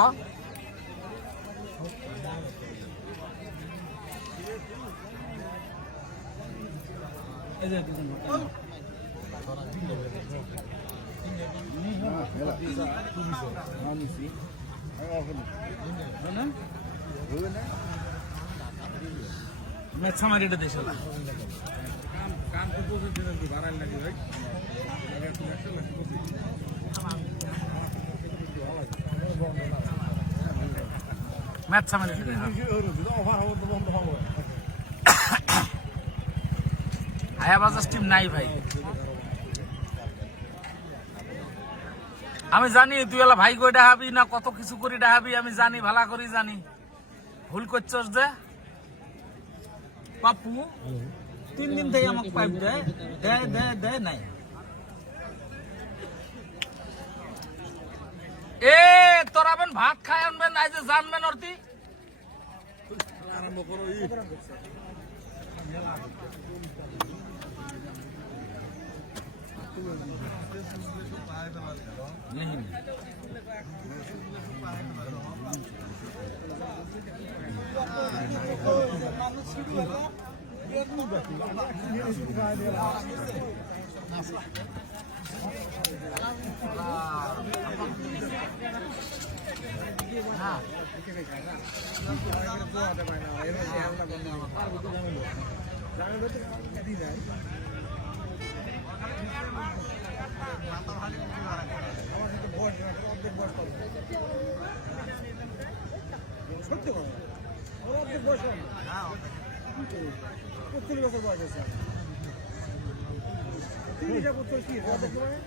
মেছা মারিটা দেশে না মেছা মারিটা হায়া বাজার টিম নাই ভাই। আমি জানি তুই এলা ভাই কই ডাহাবি না কত কিছু করি ডাহাবি, আমি জানি ভালো করি জানি। ভুল করছস যে পাপু 3 দিন থেকে আমাকে পাইপ দেয় দেয় দেয় দেয় নাই। এ তোরা বেন ভাত খায় আনবেন আজ জানবেন অর্তি আরম্ভ করো সত্যি কথা ওর অর্ধেক বয়স হয় না 45 বছর বয়স আছে 30 বছর কি অর্ধেক বয়স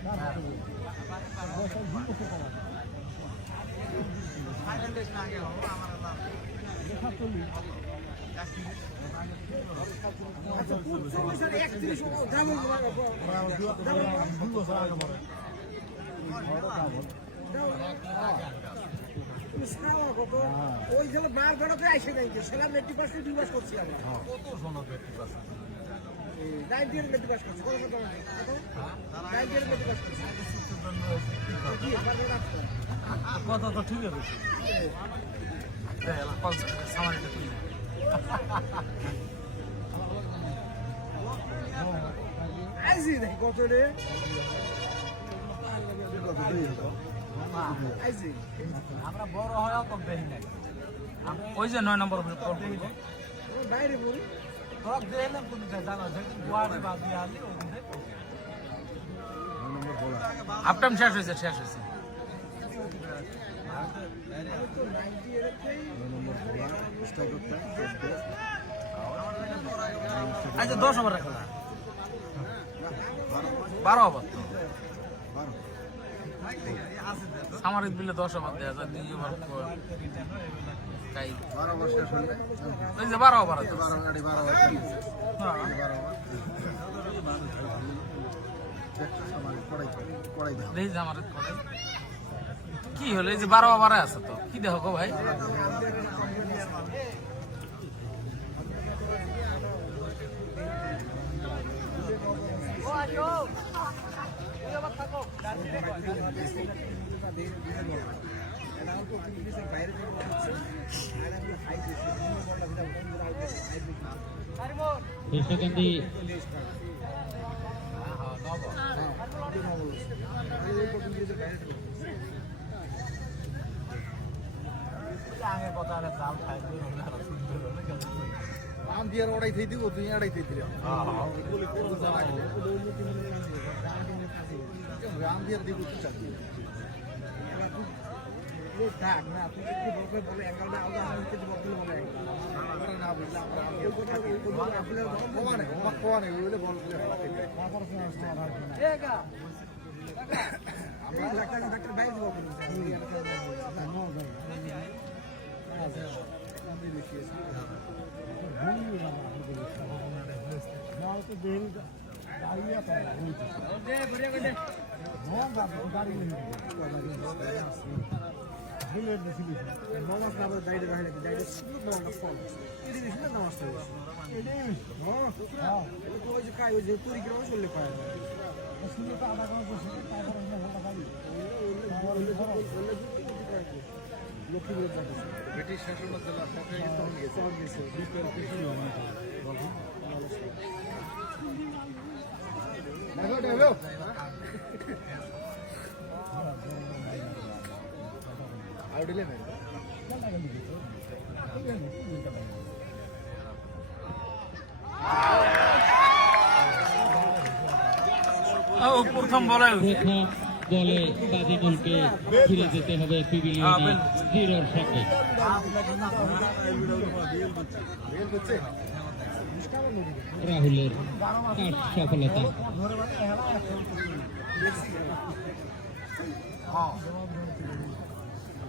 ওই যে মার বেড়াতে আসে নাই সেটা মেট্রিক পাস 2 মাস করছি আমরা কত শোনো মেট্রিক পাস 9 ইয়ার মেট্রিক পাস করছি কত কত 9 ইয়ার মেট্রিক পাস করছি কি পারবে না কত তো ঠিক আছে সামানটা ঠিক আইজি নাই কত রে আইজি আমরা বড় হয় তো দেখি নাই ওই যে 9 নম্বর বাইরে বলি টক দিলাম তুমি জানো যে ওয়ার্ড বাদ দিয়ে আলি ওই দিন আপটাম শেষ হয়েছে আচ্ছা 10 ওভার খেলা 12 ওভার তো আমার দিলে 10 ওভার দেয়া যায় 2 ওভার তাই 12 ওভার শেষ হলে ওই যে 12 ওভার আছে 12 গাড়ি 12 ওভার দেখি যে আমার কি হলো এই যে 12 ওভারে আছে তো কি দেখো গো ভাই কৃষ্ণকান্তি আম দিয়ে ওড়াই થઈ দিব তুই আড়াই થઈ দিলাম আম দিয়ে দিব তুই চাচ্ছি থাক না তুই কি বলবে বলে এঙ্গেল না আলাদা আমি কিছু বলতে বলে আমরা না বুঝলাম আমরা আম দিয়ে আপনার কোয়ানে আমার কোয়ানে বলে বলতে একা আমরা ডাক্তার বাইরে দিব ব্রিটিশ শাসনের জন্য ও প্রথম বলে প্রথম বলে তাজিমুলকে ফিরে যেতে হবে পিভিলিয়নে 0-র সঙ্গে। রাহুলের কাজ সফলতা।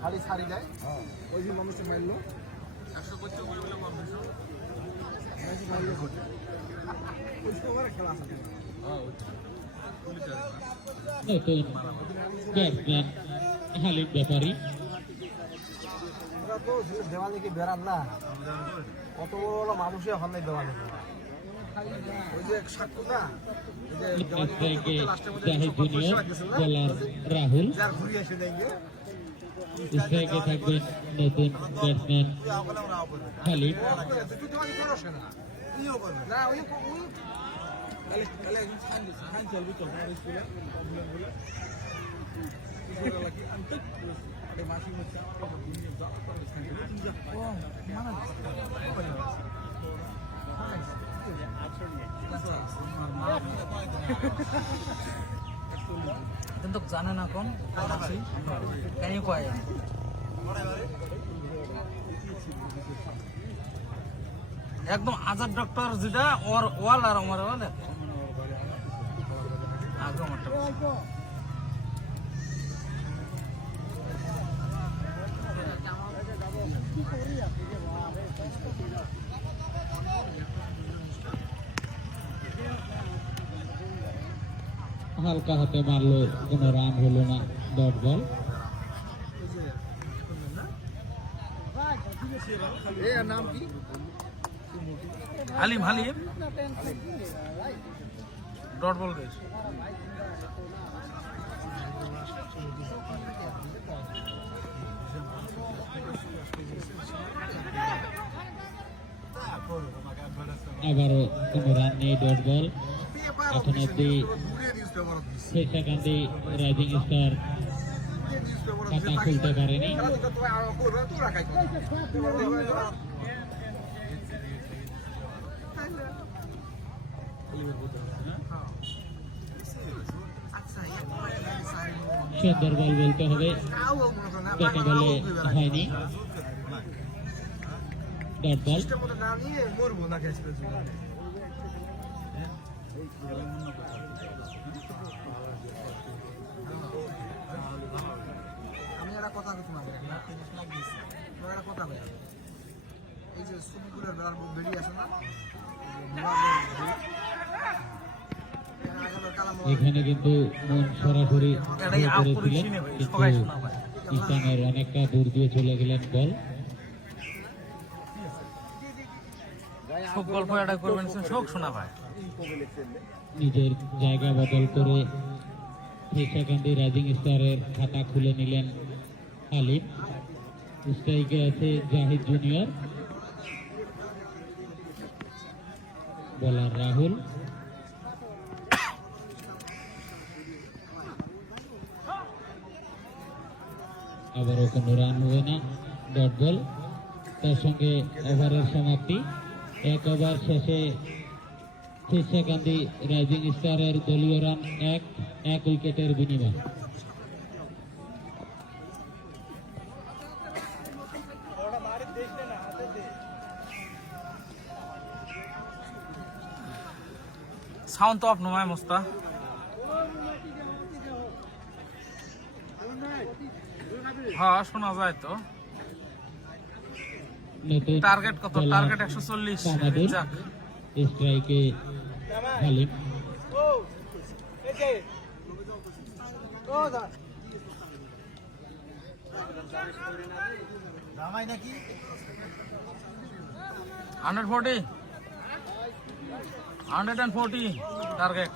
খালি ছাড়ি দেয় ওই যে মানুষ মারলো খেলা আছে নতুন ব্যাটসম্যান হালিম ব্যাপারী। ওরা তো দেওয়ালে কি বেড়ান না, কত বড় বড় মানুষই এখন নেই দেওয়ালে। ওই যে সাক্ষ্য না, স্ট্রাইকে জাহিদ জুনিয়র, বোলার রাহুল। স্ট্রাইকে থাকবেন নতুন ব্যাটসম্যান হালিম। কিন্তু জানে না কোন কেন কয় একদম আজাদ ডক্টর যেটা ওর ওয়াল আর আমার ওয়াল হালকা হাতে মারলো, কোনো রান হলো না, ডট বল। নাম কি? হালিম হালিম ডট বল গেছে। আবারও কোনো রান নেই, ডট বল। এখন অব্দি শেষাকান্দি রাইজিং স্টার খাতা খুলতে পারেনি। সুন্দর বল বলতে হবে, ব্যাটে বলে হয়নি, ডট বল। আমি একটা কথা তোমার একটা কথা ভাই, এই যে সুবিপুরের বেরিয়ে আসে না, এখানে কিন্তু মন সরাসরি করেছিলেন, কিন্তু ইসলামের অনেকটা দূর দিয়ে চলে গেলেন বল। খুব গল্প এটা করবেন শোক শোনা ভাই। নিজের জায়গা বদল করে শেষাকান্দি রাইজিং স্টারের খাতা খুলে নিলেন আলিম। স্ট্রাইকে আছে জাহিদ জুনিয়র, বোলার রাহুল। আবারও কোনো রান হবে না, ডট বল। তার সঙ্গে ওভারের সমাপ্তি। 1 ওভার শেষে শেষাকান্দি রাইজিং স্টারের দলীয় রান 1 উইকেটের বিনিময়। সাউন্ড তো অফ নয় মস্তা। হ্যাঁ শোনা যায় তো। নতুন টার্গেট কত? টার্গেট 140। যাক স্ট্রাইকে হালিম। নাকি 140 টার্গেট।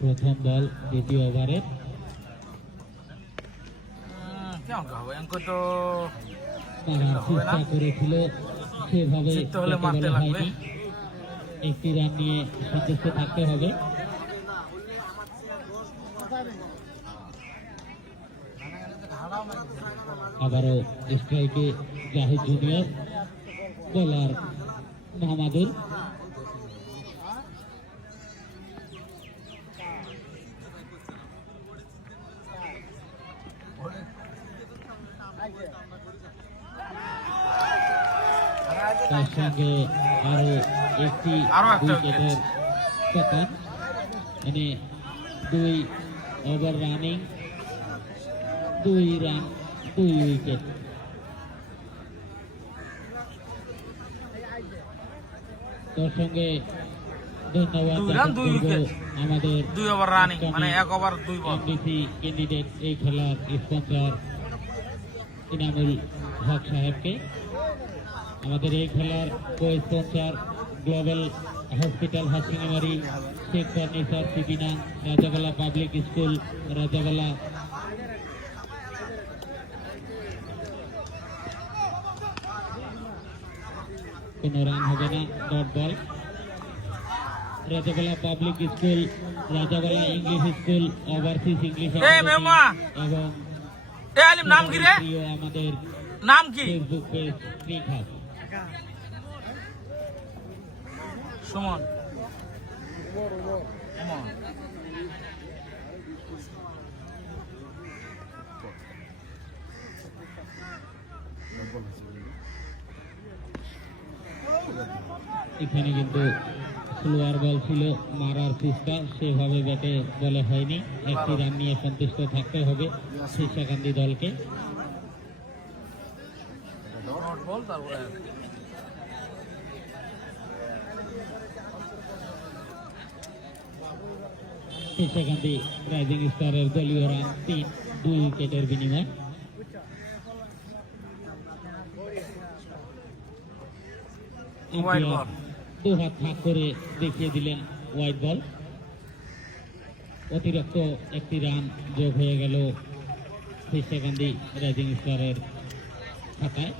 প্রথম বল দ্বিতীয় ওভারের। কেমন হবে? তো মারার চেষ্টা করেছিল, সেভাবে জিততে হলে ব্যাটে মারতে বলে লাগবে। হয়নি। একটি রান নিয়ে সন্তুষ্ট থাকতে হবে। আবারও স্ট্রাইকে জাহিদ জুনিয়র, বোলার মাহমুদুল। তার সঙ্গে আরো একটি আরো একটা উইকেটের পতন, মানে 2 ওভার রানিং, 2 রান 2 উইকেট। তার সঙ্গে ধন্যবাদ 2 রান 2 জানাতে উইকেট, চাইবো আমাদের 2 ওভার রানিং, মানে 1 ওভার 2 বল। এমবিসি ক্যান্ডিডেট এই খেলার স্পন্সর ইনামুল হক সাহেবকে, আমাদের এই খেলার co sponsor global hospital Hasinamari, Sheikh furniture Sipina, Rajabala public school Rajabala. কোনো রান হবে না, dot ball. Rajabala public school, Rajabala English school, overseas English এ মেমা, এবং এ আলিম নাম কি রে? প্রিয় আমাদের নাম কি? Facebook page cric hub. Suman. Suman. এখানে কিন্তু স্লোয়ার বল ছিল, মারার চেষ্টা, সেভাবে ব্যাটে বলে হয়নি। একটি রান নিয়ে সন্তুষ্ট থাকতে হবে শীর্ষাকান্দি দলকে। ডট বল, তারপরে শীর্ষাকান্দি রাইজিং স্টারের দলীয় রান 3, 2 উইকেটের বিনিময়। White ball. 2 হাত ফাঁক করে দেখিয়ে দিলেন হোয়াইট বল। অতিরিক্ত একটি রান যোগ হয়ে গেল শীর্ষাকান্দি রাইজিং স্টারের খাতায়।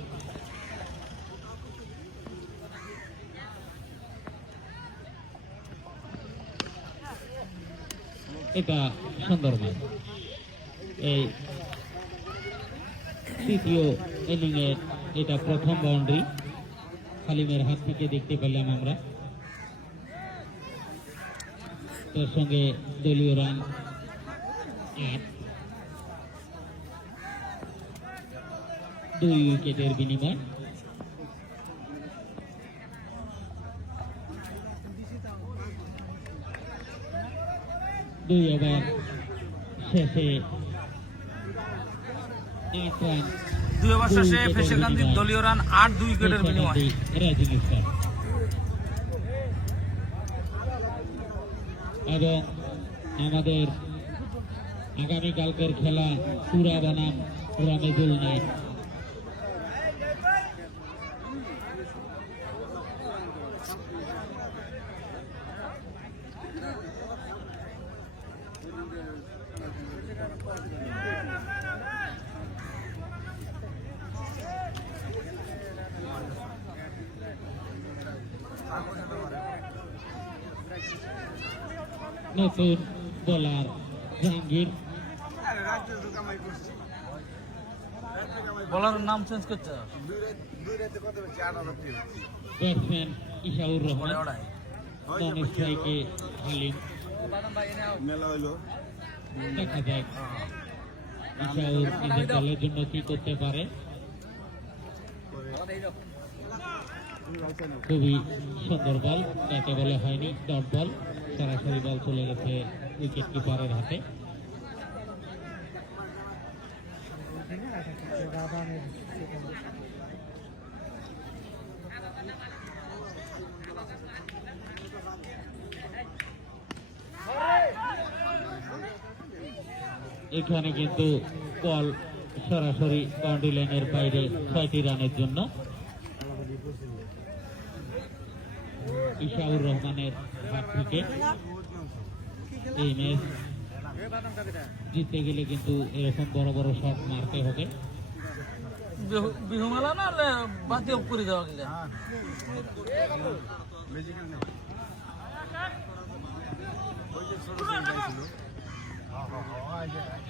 এটা সুন্দরবন এই তৃতীয় ইনিংয়ের এটা প্রথম বাউন্ডারি হালিমের হাত থেকে দেখতে পেলাম আমরা। তার সঙ্গে দলীয় রান 8, 2 উইকেটের বিনিময়। দুই ওভার শেষে 8 রান, 2 ওভার শেষে ফেসেকান্দির দলীয় রান 8, 2 উইকেটের বিনিময়। রাইজিং স্টার এবং আমাদের আগামীকালকের খেলা পুরা বনাম রামেজুল নাইট। নতুন বোলার জাহাঙ্গীর, বলারের নাম চেঞ্জ করতে ব্যাটসম্যান ইশাউর রহমান, ওড়াই। নন স্ট্রাইকে হালিম। দেখা যাক ইশাউর নিজের দলের জন্য কি করতে পারে। খুবই সুন্দর বল, ব্যাটে বলে হয়নি, ডট বল। সরাসরি বল চলে গেছে উইকেট কিপারের হাতে। এখানে কিন্তু বল সরাসরি বাউন্ডারি লাইনের বাইরে 6টি রানের জন্য। ইশাউর রহমানের হাত থেকে এই ম্যাচ জিততে গেলে কিন্তু এরকম বড় বড় শট মারতে হবে। বিহু মেলা না বাতি অফ করে দেওয়া গেলে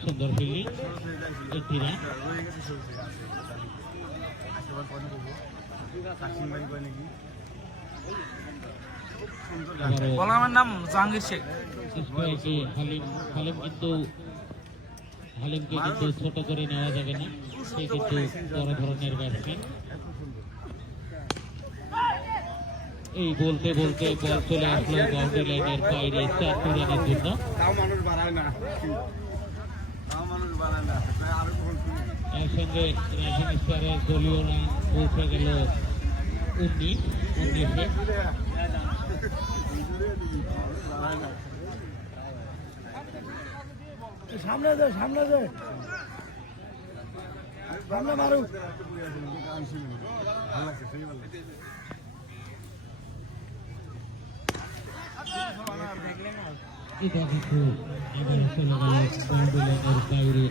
সুন্দর ফিল্ডিং, একটি রান। আবারও বলামের নাম জাহাঙ্গীর শেখ। স্ট্রাইকে হালিমকে কিন্তু ছোট করে নেওয়া যাবে না, সে কিন্তু বড় ধরনের ব্যাটসম্যান। এই বলতে বলতে বল চলে আসলো বাউন্ডারি লাইনের বাইরে 4 রানের জন্য। এর সঙ্গে রাইজিং স্টারের দলীয় রান পৌঁছে গেল 19-19-এ। সামনে দে সামনে মারু। এটা কিন্তু এবার চলে গেল বাউন্ডারি লাইনের বাইরে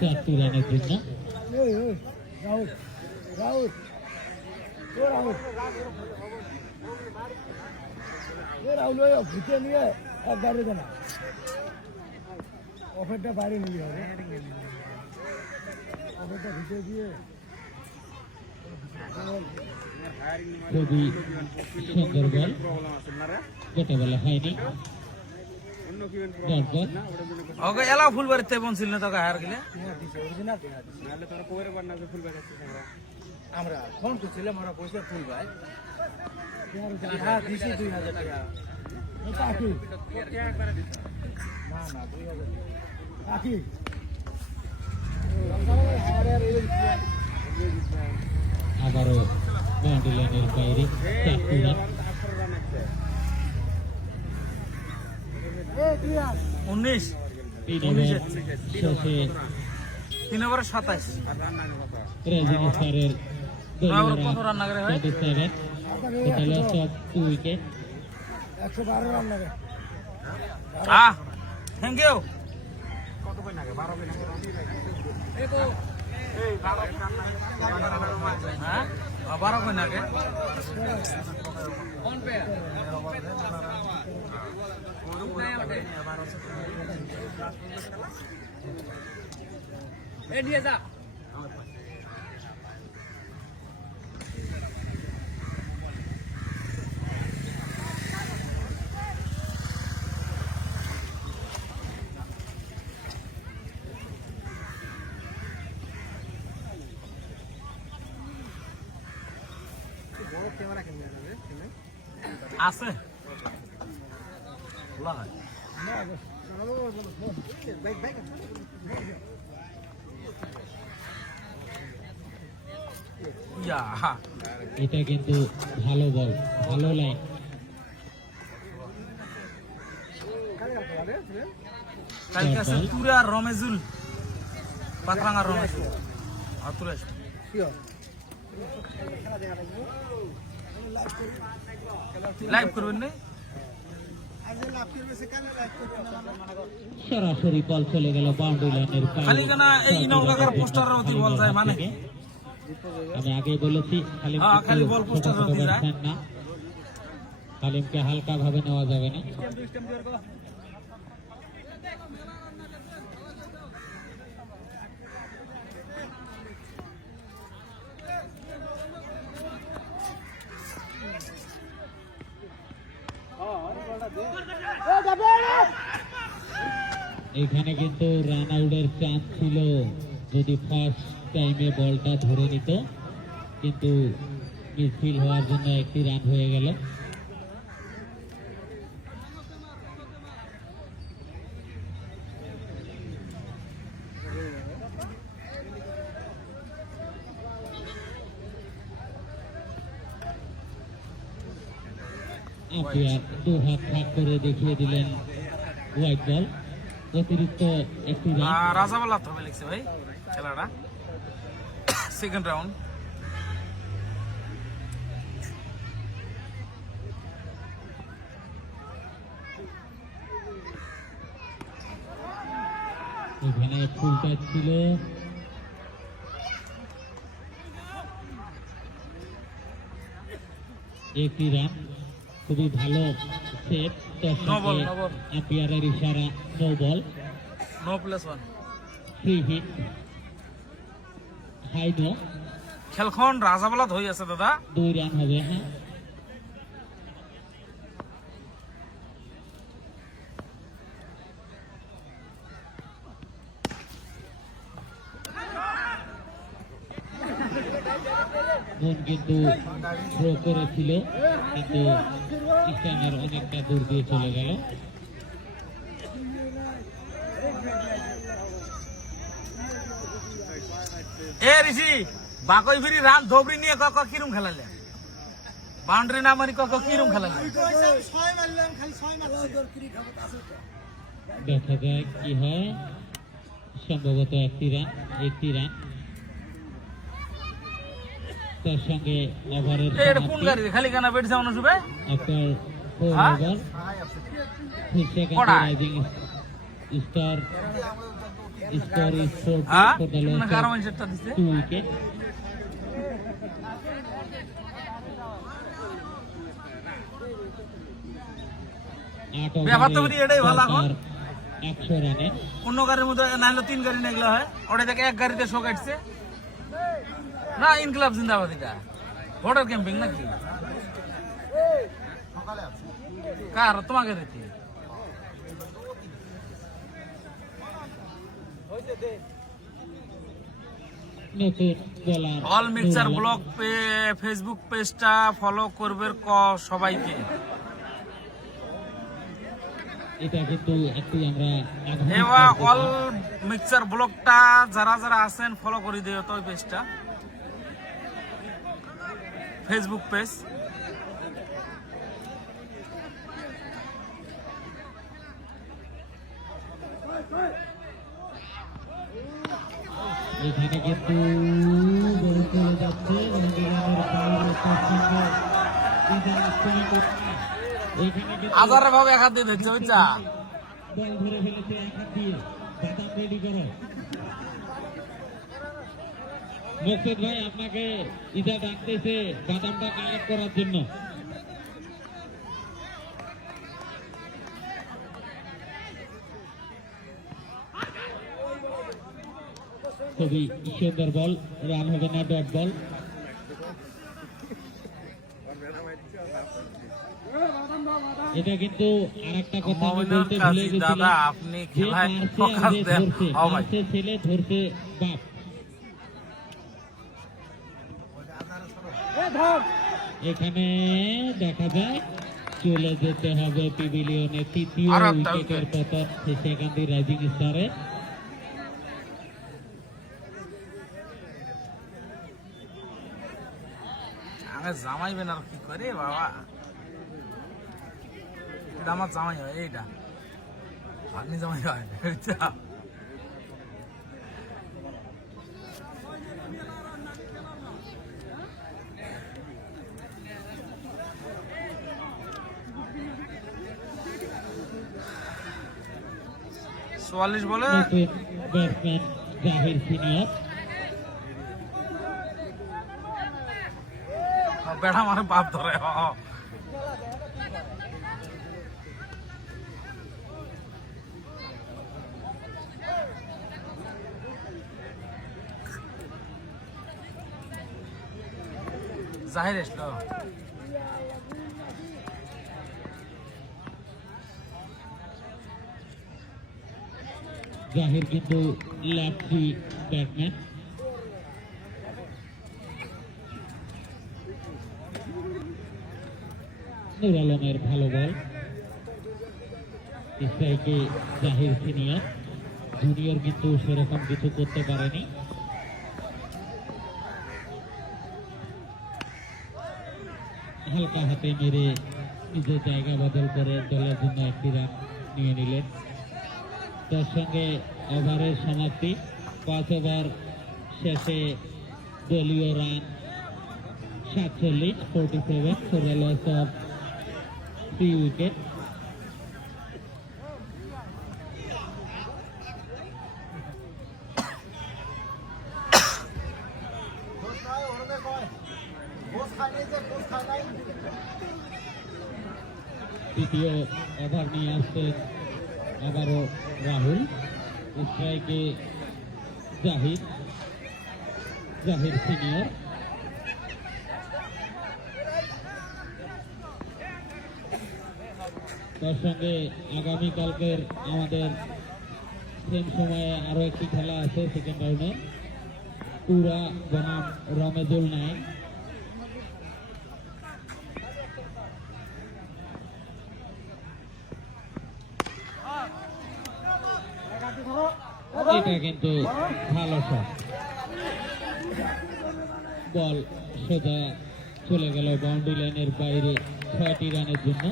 4 রানের জন্য। রাহুল ভিতরে নিয়ে একবার দেবে না, অফারটা বাইরে নিয়ে হবে, অফারটা ভিতরে দিয়ে খুবই সুন্দর বল, গোটা বলা হয়নি। Dot ball. ওকে এলা ফুলবাড়িতে বনছিল না তোকে হার গেলে আমরা ফোন করছিলাম, আমরা পয়সা ফুল ভাই হ্যাঁ দিছি 2000 টাকা। না 2000 কাকি আবারও বাউন্ডারি লাইনের বাইরে 4 রান। 19 শেষে 3 ওভারে 27 রাইজিং স্টারের কত রান না করে ভাই? 27, টোটাল অফ 2 উইকেট। 112 রান লাগে। Thank you. হ্যাঁ 12 কই না কে নিয়ে যা। আছে এটা কিন্তু ভালো বল, ভালো লাইন। কালকে আছে তুরা রমেজুল পাতরাঙ্গা রমেজুল আতুরেশ লাইভ করবেন না সরাসরি বল চলে গেল বাউন্ডারি লাইনের খালি কেন এই নৌকার পোস্টারের অতি বল যায় মানে আমি আগে বলেছি খালি বল পোস্টারের অতি যায় না, হালিমকে হালকা ভাবে নেওয়া যাবে না। এখানে কিন্তু রান আউটের চান্স ছিল যদি ফার্স্ট টাইমে বলটা ধরে নিত, কিন্তু মিসফিল হওয়ার জন্য একটি রান হয়ে গেল। আম্পায়ার 2 হাত ভাগ করে দেখিয়ে দিলেন হোয়াইট বল। অতিরিক্ত একটি রান। রাজাবালা তো লিখছে ভাই খেলাটা সেকেন্ড রাউন্ড। এখানে ফুল টাচ ছিল, একটি রান, খুবই ভালো সেট। তার নো বল, সঙ্গে নো বল, আম্পায়ারের ইশারা no ball, no plus one. Free hit, high no, খেলখন রাজাবালাত হয়ে আছে দাদা। 2 রান হবে। হ্যাঁ, মন কিন্তু থ্রো করেছিল, কিন্তু ইসলামের অনেকটা দূর দিয়ে চলে গেল। এ ঋষি বাকই ফিরি রান ধবরি নিয়ে কক কিরম খেলালে, বাউন্ডারি না মারি কক কিরম খেলালে। দেখা যায় কি হয়, সম্ভবত একটি রান। তার সঙ্গে ওভারের এটা কোন গাড়ি খালি কেনা বেড়ছে মনে শুবে। আপনার 4 হ্যাঁ? ওভার, সেকেন্ড কড়াই। রাইজিং স্টার স্কোর ইজ 4 হ্যাঁ ফর দ্য লস কারো অফ মানুষেরটা দিছে 2 উইকেট। ব্যাপার তো বুঝি এটাই ভালো এখন। 100 রানে অন্য গাড়ির মধ্যে না হলে 3 গাড়ি না এগুলো হয়, ওটা থেকে এক গাড়িতে শো কাটছে না। ইনকলাব জিন্দাবাদ, এটা ভোটার ক্যাম্পিং নাকি কার তোমাকে দিতে। নতুন bowler all mixer blog Facebook পেজটা ফলো করবে সবাইকে। এটা কিন্তু একটু আমরা এবার অল মিক্সার ব্লগটা যারা যারা আছেন ফলো করে দিও তো ওই পেজটা, ফেসবুক পেজ। এখানে কিন্তু বল চলে যাচ্ছে, এখানে কিন্তু হাজারে ভাবে এক হাত দিয়ে ধরছে বুঝছা। বল ধরে ফেলেছে এক হাত দিয়ে। বাদাম রেডি করো মুকসেদ ভাই, আপনাকে ইদা ডাকতেছে বাদামটা কালেক্ট করার জন্য। খুবই সুন্দর বল, রান হবে না, ডট বল। এটা কিন্তু আরেকটা কথা আমি মমিনুল বলতে কাজী ভুলে দাদা, গেছিলাম, আপনি যে খেলায় মারছে ফোকাস আর যে দেন। ধরছে, ও ভাই মারছে ছেলে, ধরছে বাপ। এখানে দেখা যায় চলে যেতে হবে পিভিলিয়নে, তৃতীয় আরো একটা উইকেটের উইকেট। পতন সেকেন্ড রাইজিং স্টারের। আমি জামাইবেন আর কি করে বাবা, এটা আমার জামাই হয়, এইটা আপনি জামাই হয় বুঝছা? চুয়াল্লিশ বলে নতুন ব্যাটসম্যান জাহির সিনিয়র, বেড়া মানে বাপ ধরে। জাহির এসলো। জাহির কিন্তু লেফটি ব্যাটসম্যান। নূর আলমের ভালো বল, স্ট্রাইকে জাহির সিনিয়র। জুনিয়র কিন্তু সেরকম কিছু করতে পারেনি। হালকা হাতে মেরে নিজের জায়গা বদল করে দলের জন্য একটি রান নিয়ে নিলেন। তার সঙ্গে ওভারের সমাপ্তি, 5 ওভার শেষে দলীয় run 47 for the loss of 3 wicket. তৃতীয় ওভার নিয়ে আসছেন আবারও রাহুল, স্ট্রাইকে জাহির সিনিয়র। তার সঙ্গে আগামীকালকের আমাদের সেম সময়ে আরো একটি খেলা আছে সেকেন্ড রাউন্ডে, পুরা বনাম রমেজুল নাইন। এটা কিন্তু ভালো শট, বল সোজা চলে গেল বাউন্ডারি লাইনের বাইরে 6টি রানের জন্য।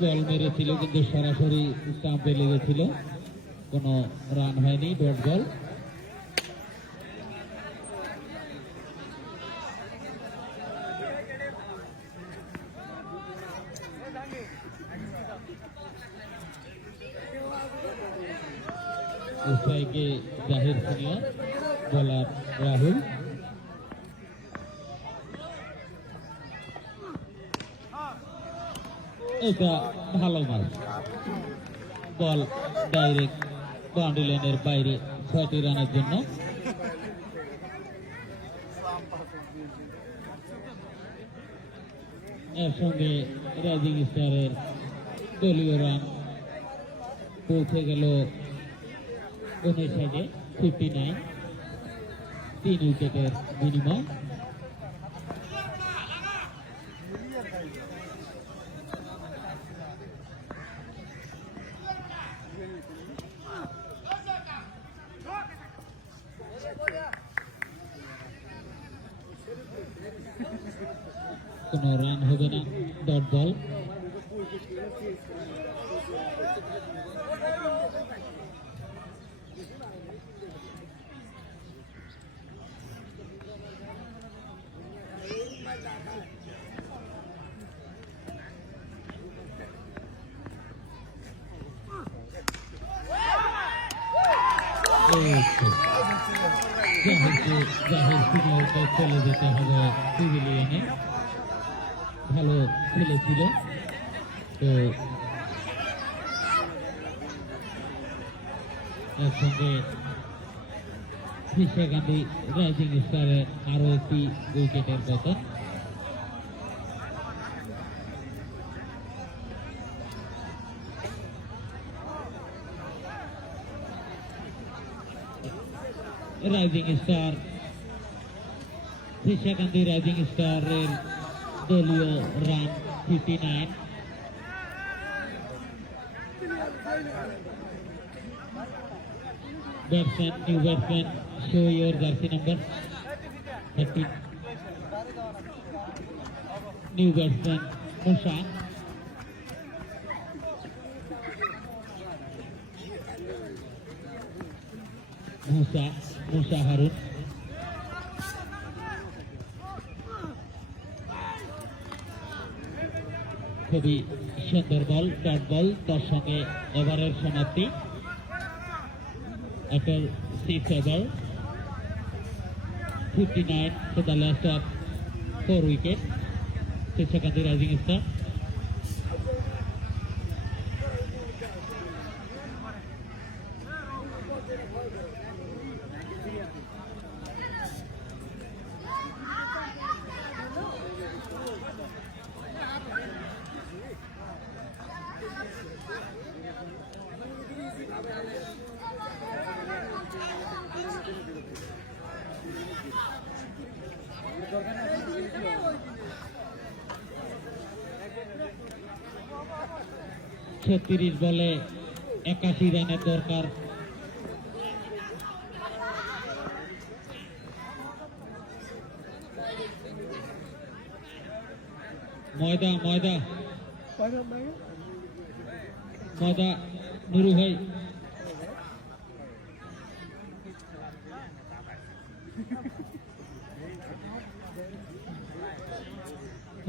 বল মেরেছিল কিন্তু সরাসরি স্টাম্পে লেগেছিল, কোনো রান হয়নি, ডট বল। স্ট্রাইকে জাহির সিনিয়র, বোলার রাহুল। এটা ভালো মাল, বল ডাইরেক্ট বাউন্ডারি লাইনের বাইরে 6টি রানের জন্য। এর সঙ্গে রাইজিং স্টারের দলীয় রান পৌঁছে গেল 59 59, 3 উইকেটের বিনিময়। কোনো রান হবে না, ডট বল। জাহির সিনিয়রকে চলে যেতে হবে সিভিলিয়নে, ভালো খেলেছিল তো। এর সঙ্গে কৃষ্ণা গান্ধী রাইজিং স্টারের আরো একটি উইকেটের পতন। Rising star, Krishna Gandhi rising স্টারের দলীয় run 59। Batsman, new batsman, show your jersey number 13। New batsman Musa Harun. খুবই সুন্দর বল, ডট বল। তার সঙ্গে ওভারের সমাপ্তি, after 6 over, 59 for the last of 4 wickets. Krishna Gandhi rising star. ছত্রিশ বলে 81 রানের দরকার। ময়দা নুরু ভাই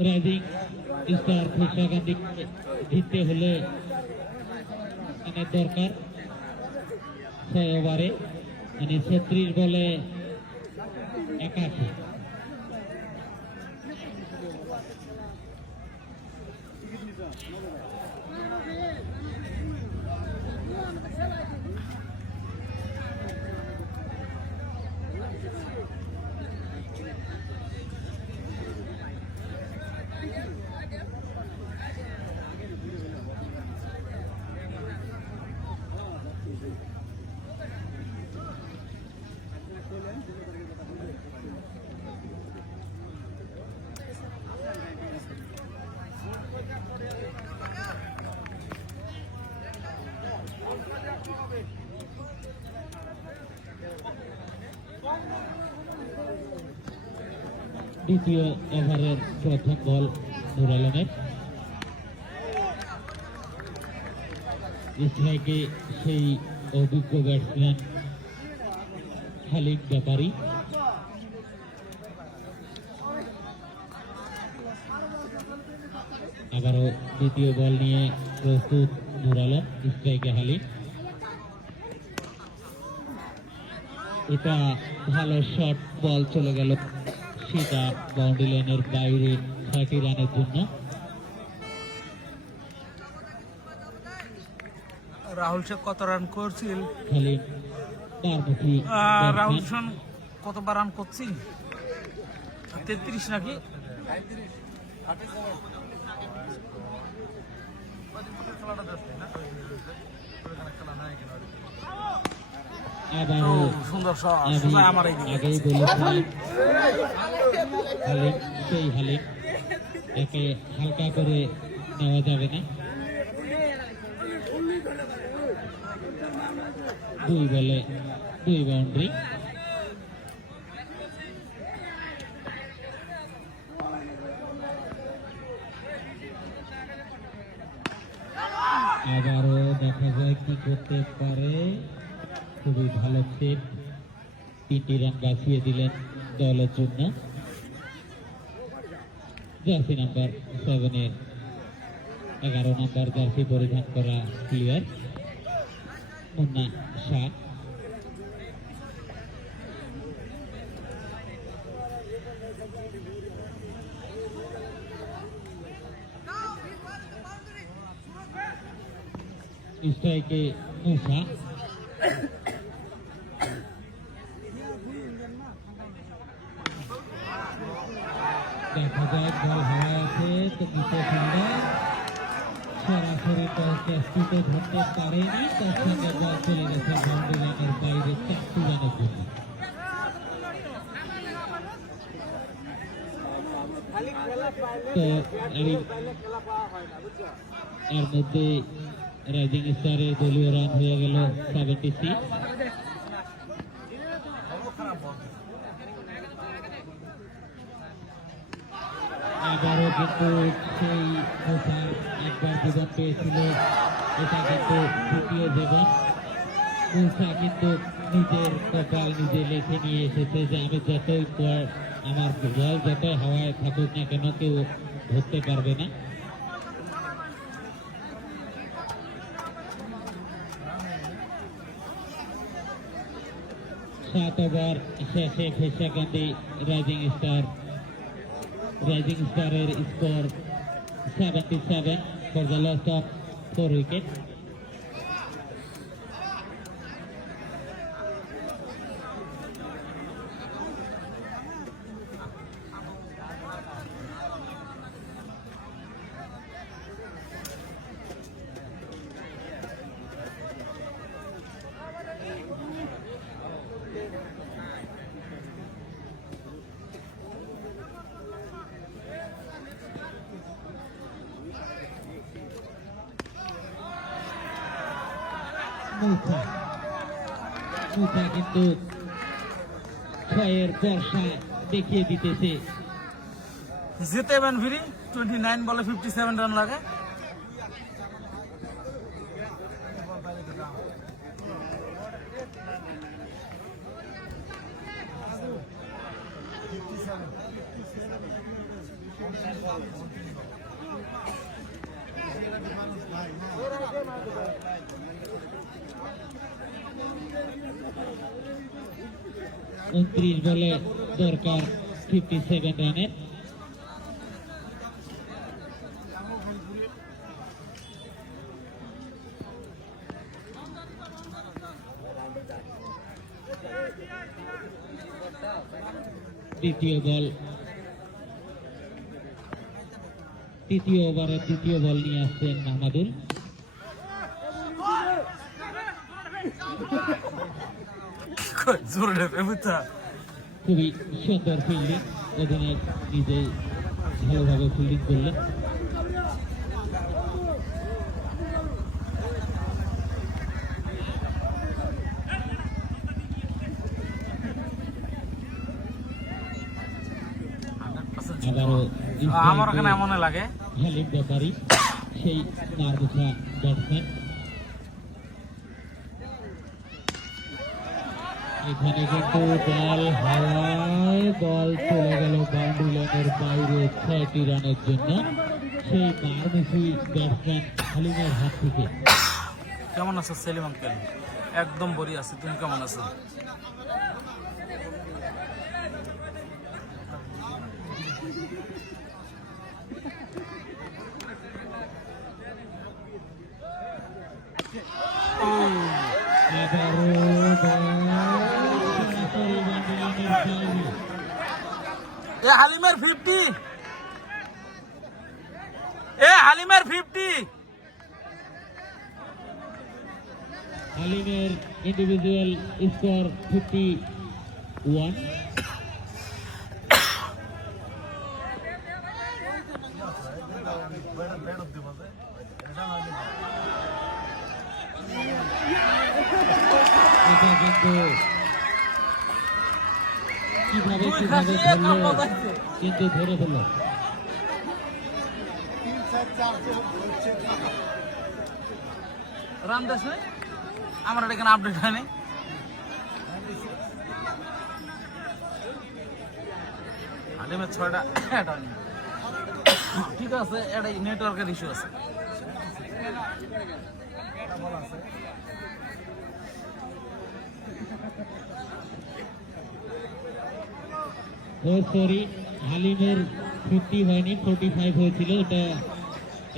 রাইজিং স্টার ফেরশাকান্দি জিততে হলে মানে দরকার 6 ওভারে মানে 36 বলে 81। দ্বিতীয় ওভারের প্রথম বল নুর আলমের স্ট্রাইকে সেই অভিজ্ঞ ব্যাটসম্যান খালিদ ব্যাপারী। আবারও দ্বিতীয় বল নিয়ে প্রস্তুত নুর আলম, স্ট্রাইকে হালিদ। এটা ভালো শট বল চলে গেল, সেটা বাউন্ডারি লাইনের বাইরে 30 রানের জন্য। রাহুল শেখ কত রান করছিল? খালি বারমুখী রাহুল শেখ কতবার রান করছি? 33 নাকি? আবারও সুন্দর শট, আমার আগেই বলেছিলাম হালিম, সেই হালিম একে হালকা করে নেওয়া যাবে না। 2 বলে 2 বাউন্ডারি। আবারও দেখা যায় কি করতে পারে। খুবই ভালো সেট, 3টি রান বাঁচিয়ে দিলেন দলের জন্য। জার্সি নাম্বার 7-এর 11 নম্বর জার্সি পরিধান করা প্লেয়ার মুন্না শাহ। স্ট্রাইকে মুসা। দেখা যায় বল হাওয়ায় আছে, তো নিচে ফিল্ডার সরাসরি ক্যাচটিতে ধরতে পারেনি, তার সঙ্গে বল চলে গেছে বাউন্ডারি লাইনের বাইরে 4টি রানের জন্য। তো এর মধ্যে রাইজিং স্টারের দলীয় রান হয়ে গেল 76। আবারও কিন্তু সেই মুসার একবার জীবন পেয়েছিল, এটা কিন্তু দ্বিতীয় জীবন। মুসা কিন্তু নিজের কপাল নিজে লিখে নিয়ে এসেছে যে আমি যতই আমার বল যতই হাওয়ায় থাকুক না কেন কেউ ধরতে পারবে না। সাত ওভার শেষে ফেরশাকান্দি রাইজিং স্টারের score 77 for the loss of 4 wickets. মুসা কিন্তু 6-এর বর্ষা দেখিয়ে দিতেছে। জিতে ফিরি 29 বলে 57 রান লাগে। উনত্রিশ বলে দরকার 57 রানের। দ্বিতীয় বল, তৃতীয় ওভারের দ্বিতীয় বল নিয়ে আসছেন মাহমুদুল। খুবই সুন্দর ফিল্ডিং, অধিনায়ক নিজেই ভালোভাবে ফিল্ডিং করলেন। আবারও আমার ওখানে এমন লাগে হালিম ব্যাপারী, সেই মারমুখা ব্যাটসম্যান। এখানে কিন্তু বল হাওয়ায়, বল চলে গেল বাউন্ডারি লাইনের বাইরে 6টি রানের জন্য সেই মারমুখী ব্যাটসম্যান হালিমের হাত থেকে। কেমন আছো সেলিম আঙ্কেল? একদম বড়ি আছে, তুমি কেমন আছো? এ হালিমের 50, এ হালিমের 50। হালিমের ইন্ডিভিজুয়াল স্কোর 51। এটা কিন্তু কিভাবে ধরলো, কিন্তু ধরে ফেললো। রামদাস ভাই, আমার এখানে আপডেট হয়নি। হালিমের 6টা, ঠিক আছে, এটা নেটওয়ার্কের ইস্যু আছে। ও সরি, হালিমের 50 হয়নি, 45 হয়েছিল। এটা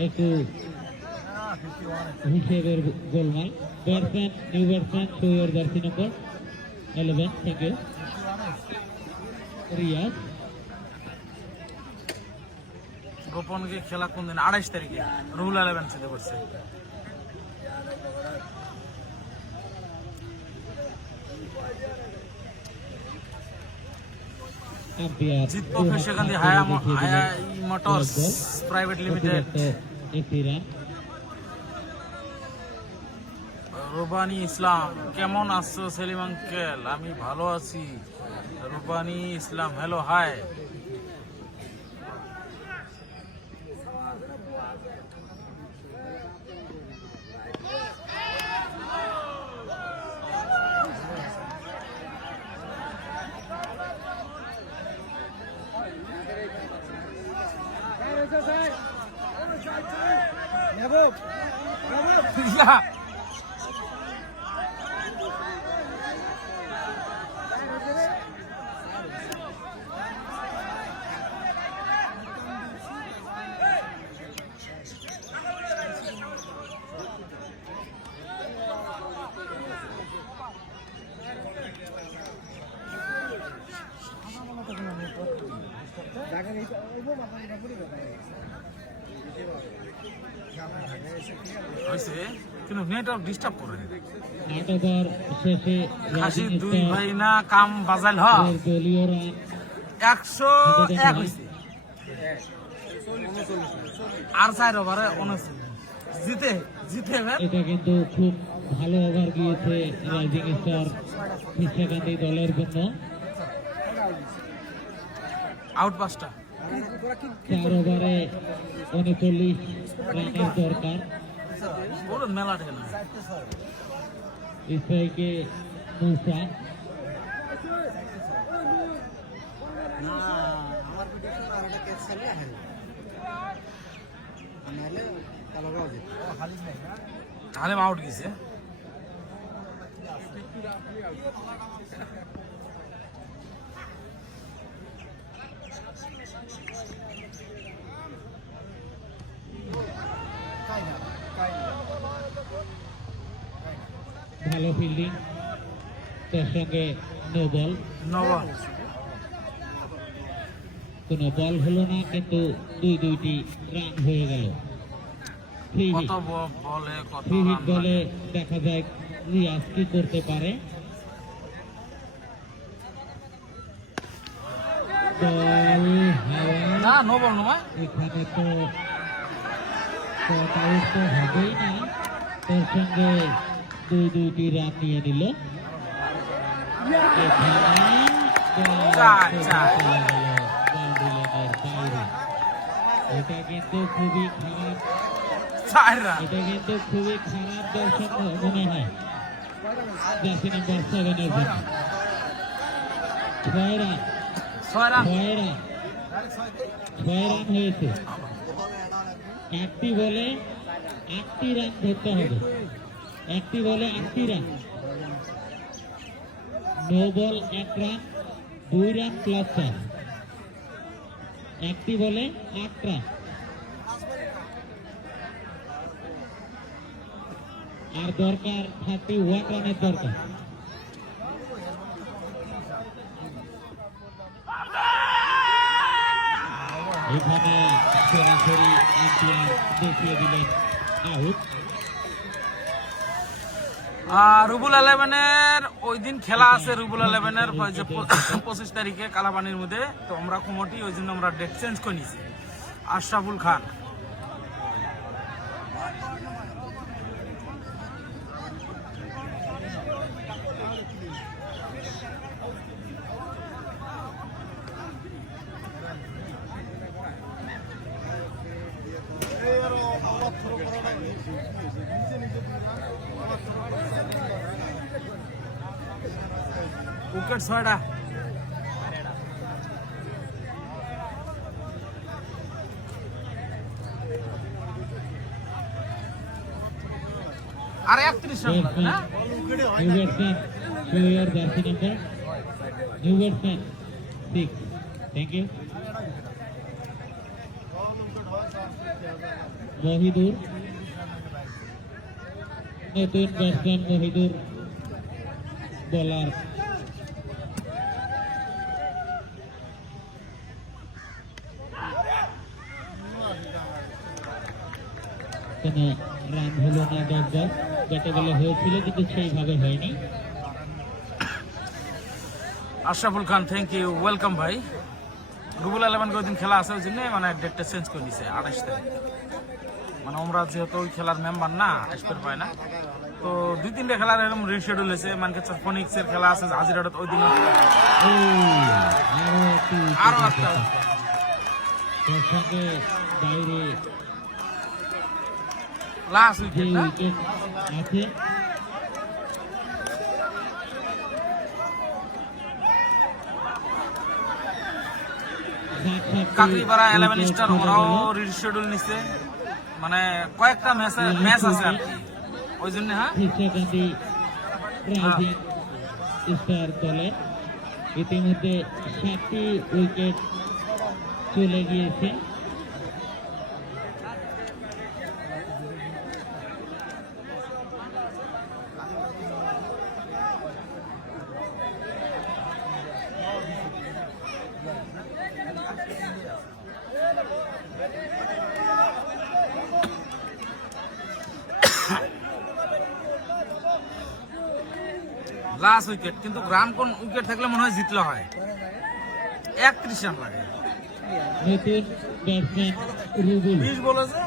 একটু হিসেবের গোলমাল। Batsman, new batsman, show your jersey number 11। Thank you Riyaz. গোপনকে খেলা কোন দিন? 28 তারিখে রুল 11 সাথে করছে। জিতবো ফেরশেকান্দি হায়া মোটরস প্রাইভেট লিমিটেড। রুবানি ইসলাম, কেমন আছো সেলিম আঙ্কেল? আমি ভালো আছি। রুবানি ইসলাম, হ্যালো, হাই। কিন্তু নেটওয়ার্ক ডিস্টার্ব করে। খাসি 2 ভাই না কাম বাজাইল হ 101 হইছে। আর 4 ওভারে 29 জিতে এটা কিন্তু খুব ভালো ওভার গিয়েছে রাইজিং স্টার ফেরশেকান্দি দলের জন্য। আউট 5টা, 4 ওভারে 39 রানের দরকার। বড় মেলা থাকে না। স্ট্রাইকে মুসা, না আমার প্রেডিকশন আর একটা ক্যাচ খেলে হারবে নাহলে কালারও যেত হালিম আউট গেছে। ভালো ফিল্ডিং, তার সঙ্গে নো বল। নবল কোনো বল হলো না, কিন্তু দুইটি রান হয়ে গেল। ফ্রি হিট, কত বলে কত ফ্রি হিট রান বলে লাগে। দেখা যায় রিয়াজ কি করতে পারে। বল হাওয়া, না নবল নয়, এখানে তো আউট তো হবেই না, তার সঙ্গে দুইটি রান নিয়ে নিল। এটা কিন্তু খুবই খারাপ, 4 রান। এটা কিন্তু খুবই খারাপ দর্শক মনে হয় জার্সি নাম্বার 7 এর জন্য। 6 রান, 6 রান। 6 রান, 6 রান হয়েছে। একটি বলে 8টি রান ধরতে হবে, একটি বলে 8টি run. No ball 1 run, 2 run plus 4, একটি বলে 8 রান। আর দরকার 31 রানের দরকার। এখানে সরাসরি আম্পায়ার দেখিয়ে দিলেন আউট। রুবুল 11-এর ওই দিন খেলা আছে, রুবুল 11-এর 25 তারিখে কালাপানির মধ্যে। তো আমরা কমিটি ওই জন্য আমরা ডেট চেঞ্জ করে নিয়েছি। আশরাফুল খান উইকেট 6টা। আর 31 রান লাগবে না? New batsman, show your jersey number. New batsman, 6. Thank you. Mohidur, নতুন ব্যাটসম্যান মহিদুর বলার। কোনো রান হলো না, ব্যাটে বলে হয়েছিল কিন্তু সেইভাবে হয়নি। আশরাফুল খান, থ্যাংক ইউ, ওয়েলকাম ভাই। রুবুল 11 ওই দিন খেলা আছে, ওই জন্য মানে ডেটটা চেঞ্জ করে দিছে 28 তারিখ। মানে আমরা যেহেতু ওই খেলার মেম্বার না, আসতে পাই না, তো 2-3টা খেলার এরকম রিশেডিউল হয়েছে। মানে ফোনিক্সের খেলা আছে হাজিরাট, ওই দিন আরো একটা তার সঙ্গে বাইরে লাস্ট যে উইকেট না? উইকেট আছে কাকরিপাড়া 11 স্টার ওরাও রিশেডিউল নিচ্ছে। মানে কয়েকটা ম্যাচ আছে আর কি, ওই জন্য। হ্যাঁ, কৃষ্ণকান্তি রাইজিং স্টার দলের ইতিমধ্যে 7টি উইকেট চলে গিয়েছে। লাস্ট উইকেট, কিন্তু রান কোন উইকেট থাকলে মনে হয় জিতলে হয়। 31 রান লাগে। নতুন ব্যাটসম্যান রুবুল, 20 বলেছে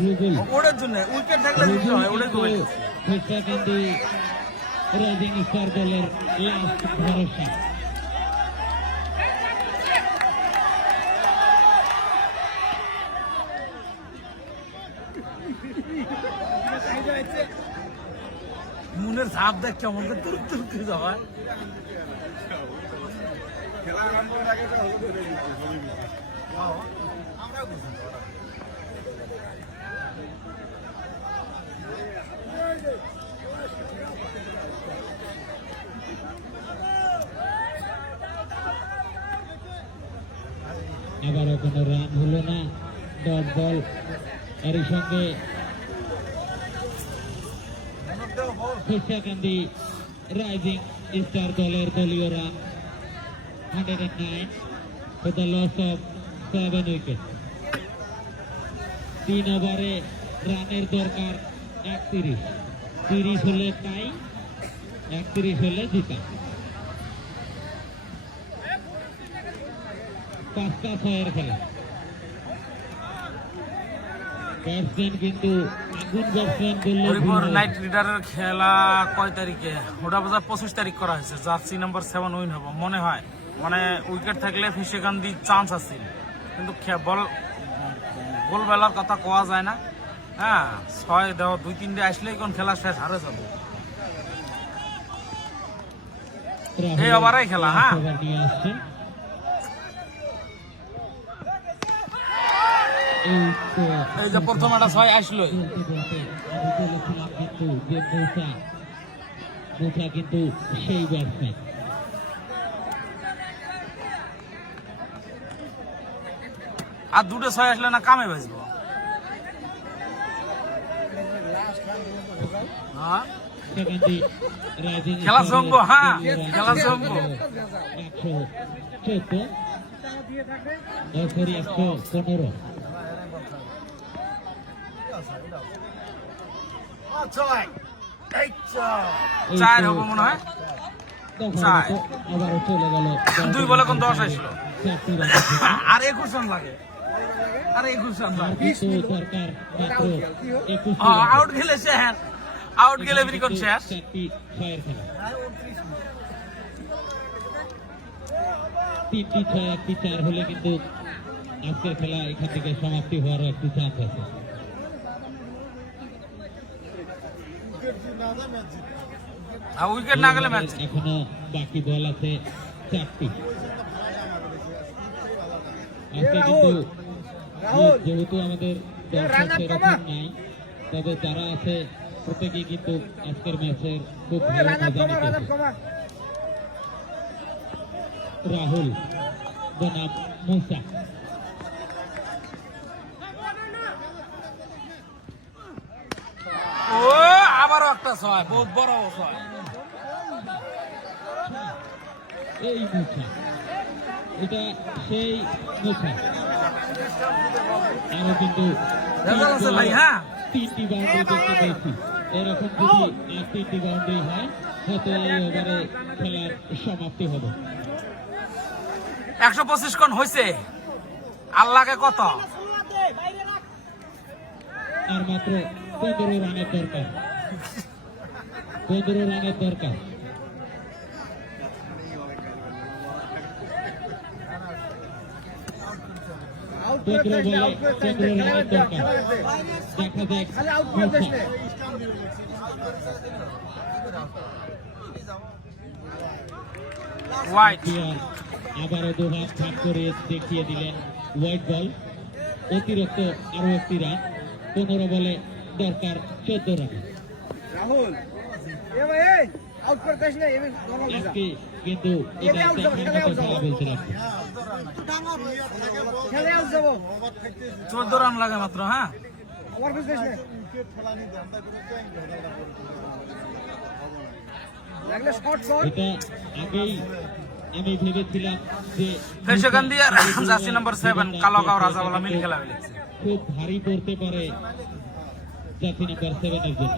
রুবুল ওটার জন্য, উইকেট থাকলে জিতলে হয়, ওটাই তো বলছি। কৃষ্ণকান্তি রাইজিং স্টার দলের লাস্ট ভরসা। মনের ঝাপ দেখ কেমন করে তুর তুর করে যাওয়া। এবারও কোনো রান হলো না, ডট বল। এর সঙ্গে ফেরশাকান্দি রাইজিং স্টার দলের দলীয় run 109 for the loss of 7 wicket. 3 ওভারে রানের দরকার 31, 30 হলে টাই, 31 হলে জিতা। 5টা 6-এর খেলা। ব্যাটসম্যান কিন্তু আগুন ব্যাটসম্যান বললে হরিপুর নাইট রাইডারের খেলা কয় তারিখে? ওটা বোধ 25 তারিখ করা হয়েছে। জার্সি নাম্বার 7 উইন হবো মনে হয়। মানে উইকেট থাকলে ফেরশাকান্দি চান্স আছে, কিন্তু গোল বেলার কথা কোয়া যায় না। হ্যাঁ, 6 দেওয়া 2-3 আসলেই কোন খেলা শেষ হারে যাবো। এই ওভারেই খেলা। হ্যাঁ, নিয়ে আসছে। এই যে প্রথম একটা 6 আসলো। কিন্তু সেই ব্যাটসম্যান আর 2টো 6 আসলে না কামে বাজবো। হ্যাঁ, খেলা জমবো। হ্যাঁ, খেলা জমবো। 114 চার হবো মনে হয়। চার। আবারও চলে গেল 2 বলে কোন 10 আসলো। আর 21 রান লাগে। আর 21 রান লাগে। দরকার মাত্র 21 আউট গেলে শেষ। আউট গেলে বিরিকন শেষ। 6-এর খেলা। 3টি 6, 1টি 4 হলে কিন্তু আজকের খেলা এখান থেকে সমাপ্তি হওয়ার একটি চান্স আছে। আর উইকেট না গেলে ম্যাচ। এখনো বাকি বল আছে 4টি। আজকে কিন্তু যেহেতু আমাদের দর্শক সেরকম নাই, তবে যারা আছে প্রত্যেকেই কিন্তু আজকের ম্যাচের খুব ভালো মজা নিতেছে। রাহুল বনাম মুসা। ও আবারও একটা 6, বহুত বড় 6। এই মুসা, এটা সেই মুসা। আরো কিন্তু রেজাল্ট আছে ভাই। হ্যাঁ, 3টি বাউন্ডারি দেখতে পেয়েছি। এরকম যদি আর 3টি বাউন্ডারি হয়, হয়তো এই ওভারে খেলার সমাপ্তি হবে। 125 রান হয়েছে। আল্লাহকে কত? আর মাত্র 15 রানের দরকার। 15 রানের দরকার। আউট করে 15 আউট করে 15 রানের দরকার। দেখা যাক খালি আউট করে দেশ নে। হোয়াইট। প্লেয়ার আবারও 2 হাত ভাগ করে দেখিয়ে দিলেন হোয়াইট বল। অতিরিক্ত আরো একটি রান। 15 বলে দরকার 14 রান। রাহুল এ ভাই এই আউট করে দেশ নে। এমন দরকার না। আজকে কিন্তু এটা একটা খেলা বলতে লাগছে। খেলে আউট যাব। 14 রান লাগে মাত্র। হ্যাঁ, আমার পিছ দেশ নে। লাগলে শর্ট শট। এটা আগেই আমি ভেবেছিলাম যে ফেরশাকান্দি আর জার্সি নাম্বার 7 কালকাও রাজাওয়ালা মিল খেলা হয়েছে। খুব ভারী পড়তে পারে জার্সি নাম্বার 7 এর জন্য।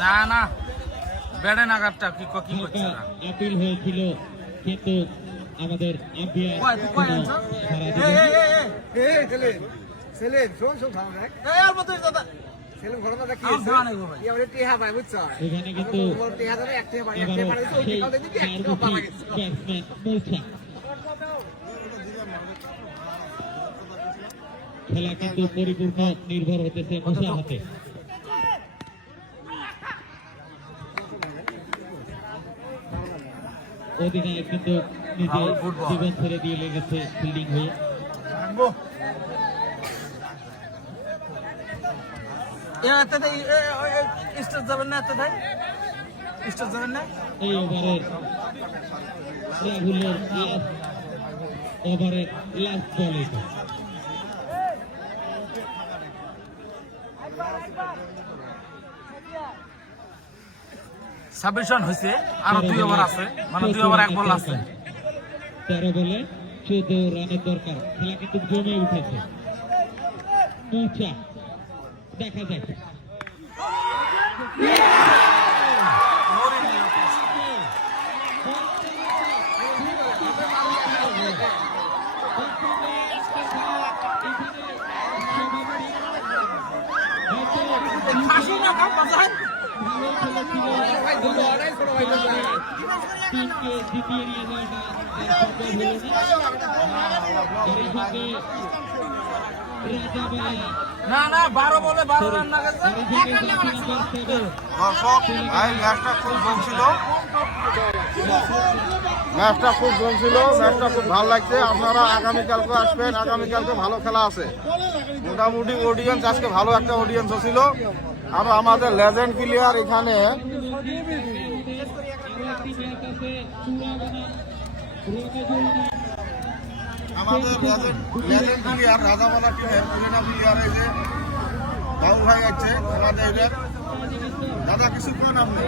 না না, ব্যাটে নাগারটা কি কি করছে হালকা না। আপিল হয়েছিল, কিন্তু আমাদের আম্পায়ার কয় কোনো আনছো? সাড়া এই দিলেন না। এই সেলিম সেলিম শোন শোন খাও দেখ। এই আর মতই দাদা। সেলিম ঘটনা দেখি আমার ধান আইবো ভাই। কি আমরা টিহা ভাই বুঝছ। এখানে কিন্তু তোমার টিহা ধরে এক টিহা ভাই এক টিহা এবারও পারে তো ওই সেই টিহা দিবি এক টিহা চারমুখী পালা গেছে। ব্যাটসম্যান মুসা। খেলা কিন্তু পরিপূর্ণ নির্ভর হতেছে মুসার হাতে। অধিনায়ক কিন্তু নিজে জীবন ছেড়ে দিয়ে লেগেছে ফিল্ডিং হয়ে। যাবেন না যাবেন না এই ওভারের রাহুলের লাস্ট ওভারের লাস্ট বল এটা। সাবমিশন হয়েছে, আরো 2 ওভার আছে, মানে 2 ওভার 1 বল আছে। 13 বলে 14 রানের দরকার। খেলা কিন্তু জমে উঠেছে। পৌঁছা দেখা যাক। টিমকে জিতিয়ে নিয়ে যাওয়াটা না 12 বলে 12 রান না গেছে। দর্শক ভাই ম্যাচটা খুব জমছিল, ম্যাচটা খুব ভালো লাগছে। আপনারা আগামীকালকে আসবেন, আগামীকালকে ভালো খেলা আছে। মোটামুটি অডিয়েন্স আজকে ভালো একটা অডিয়েন্স ছিল। আর আমাদের লেজেন্ড প্লেয়ার এখানে আমাদের লেজেন্ড প্লেয়ার রাজামালা টিমের প্লেয়ার এই যে বাবু ভাই আছে আমাদের এদের। দাদা কিছু কোন আপনি?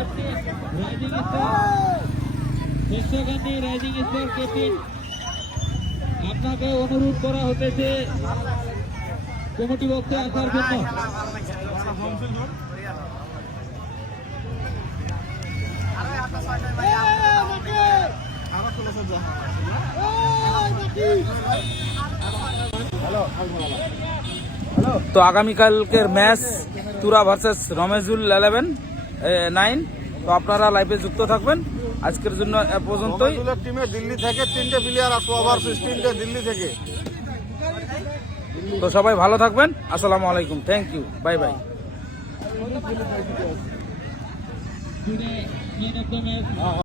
বিশ্বগান্ধী রাইজিং স্টার ক্যাপ্টেন, আপনাকে অনুরোধ করা হতেছে কমিটি বক্সে আসার জন্য। তো আগামীকালকের ম্যাচ তুরা ভার্সেস রমেজুল 11-9। তো আপনারা লাইভে যুক্ত থাকবেন। আজকের জন্য এ পর্যন্তই। টিমে দিল্লি থেকে 3টে প্লেয়ার আছে, ওভারসিজ 3টে দিল্লি থেকে। তো সবাই ভালো থাকবেন। আসসালামু আলাইকুম, thank you, bye bye. Today, man of the match.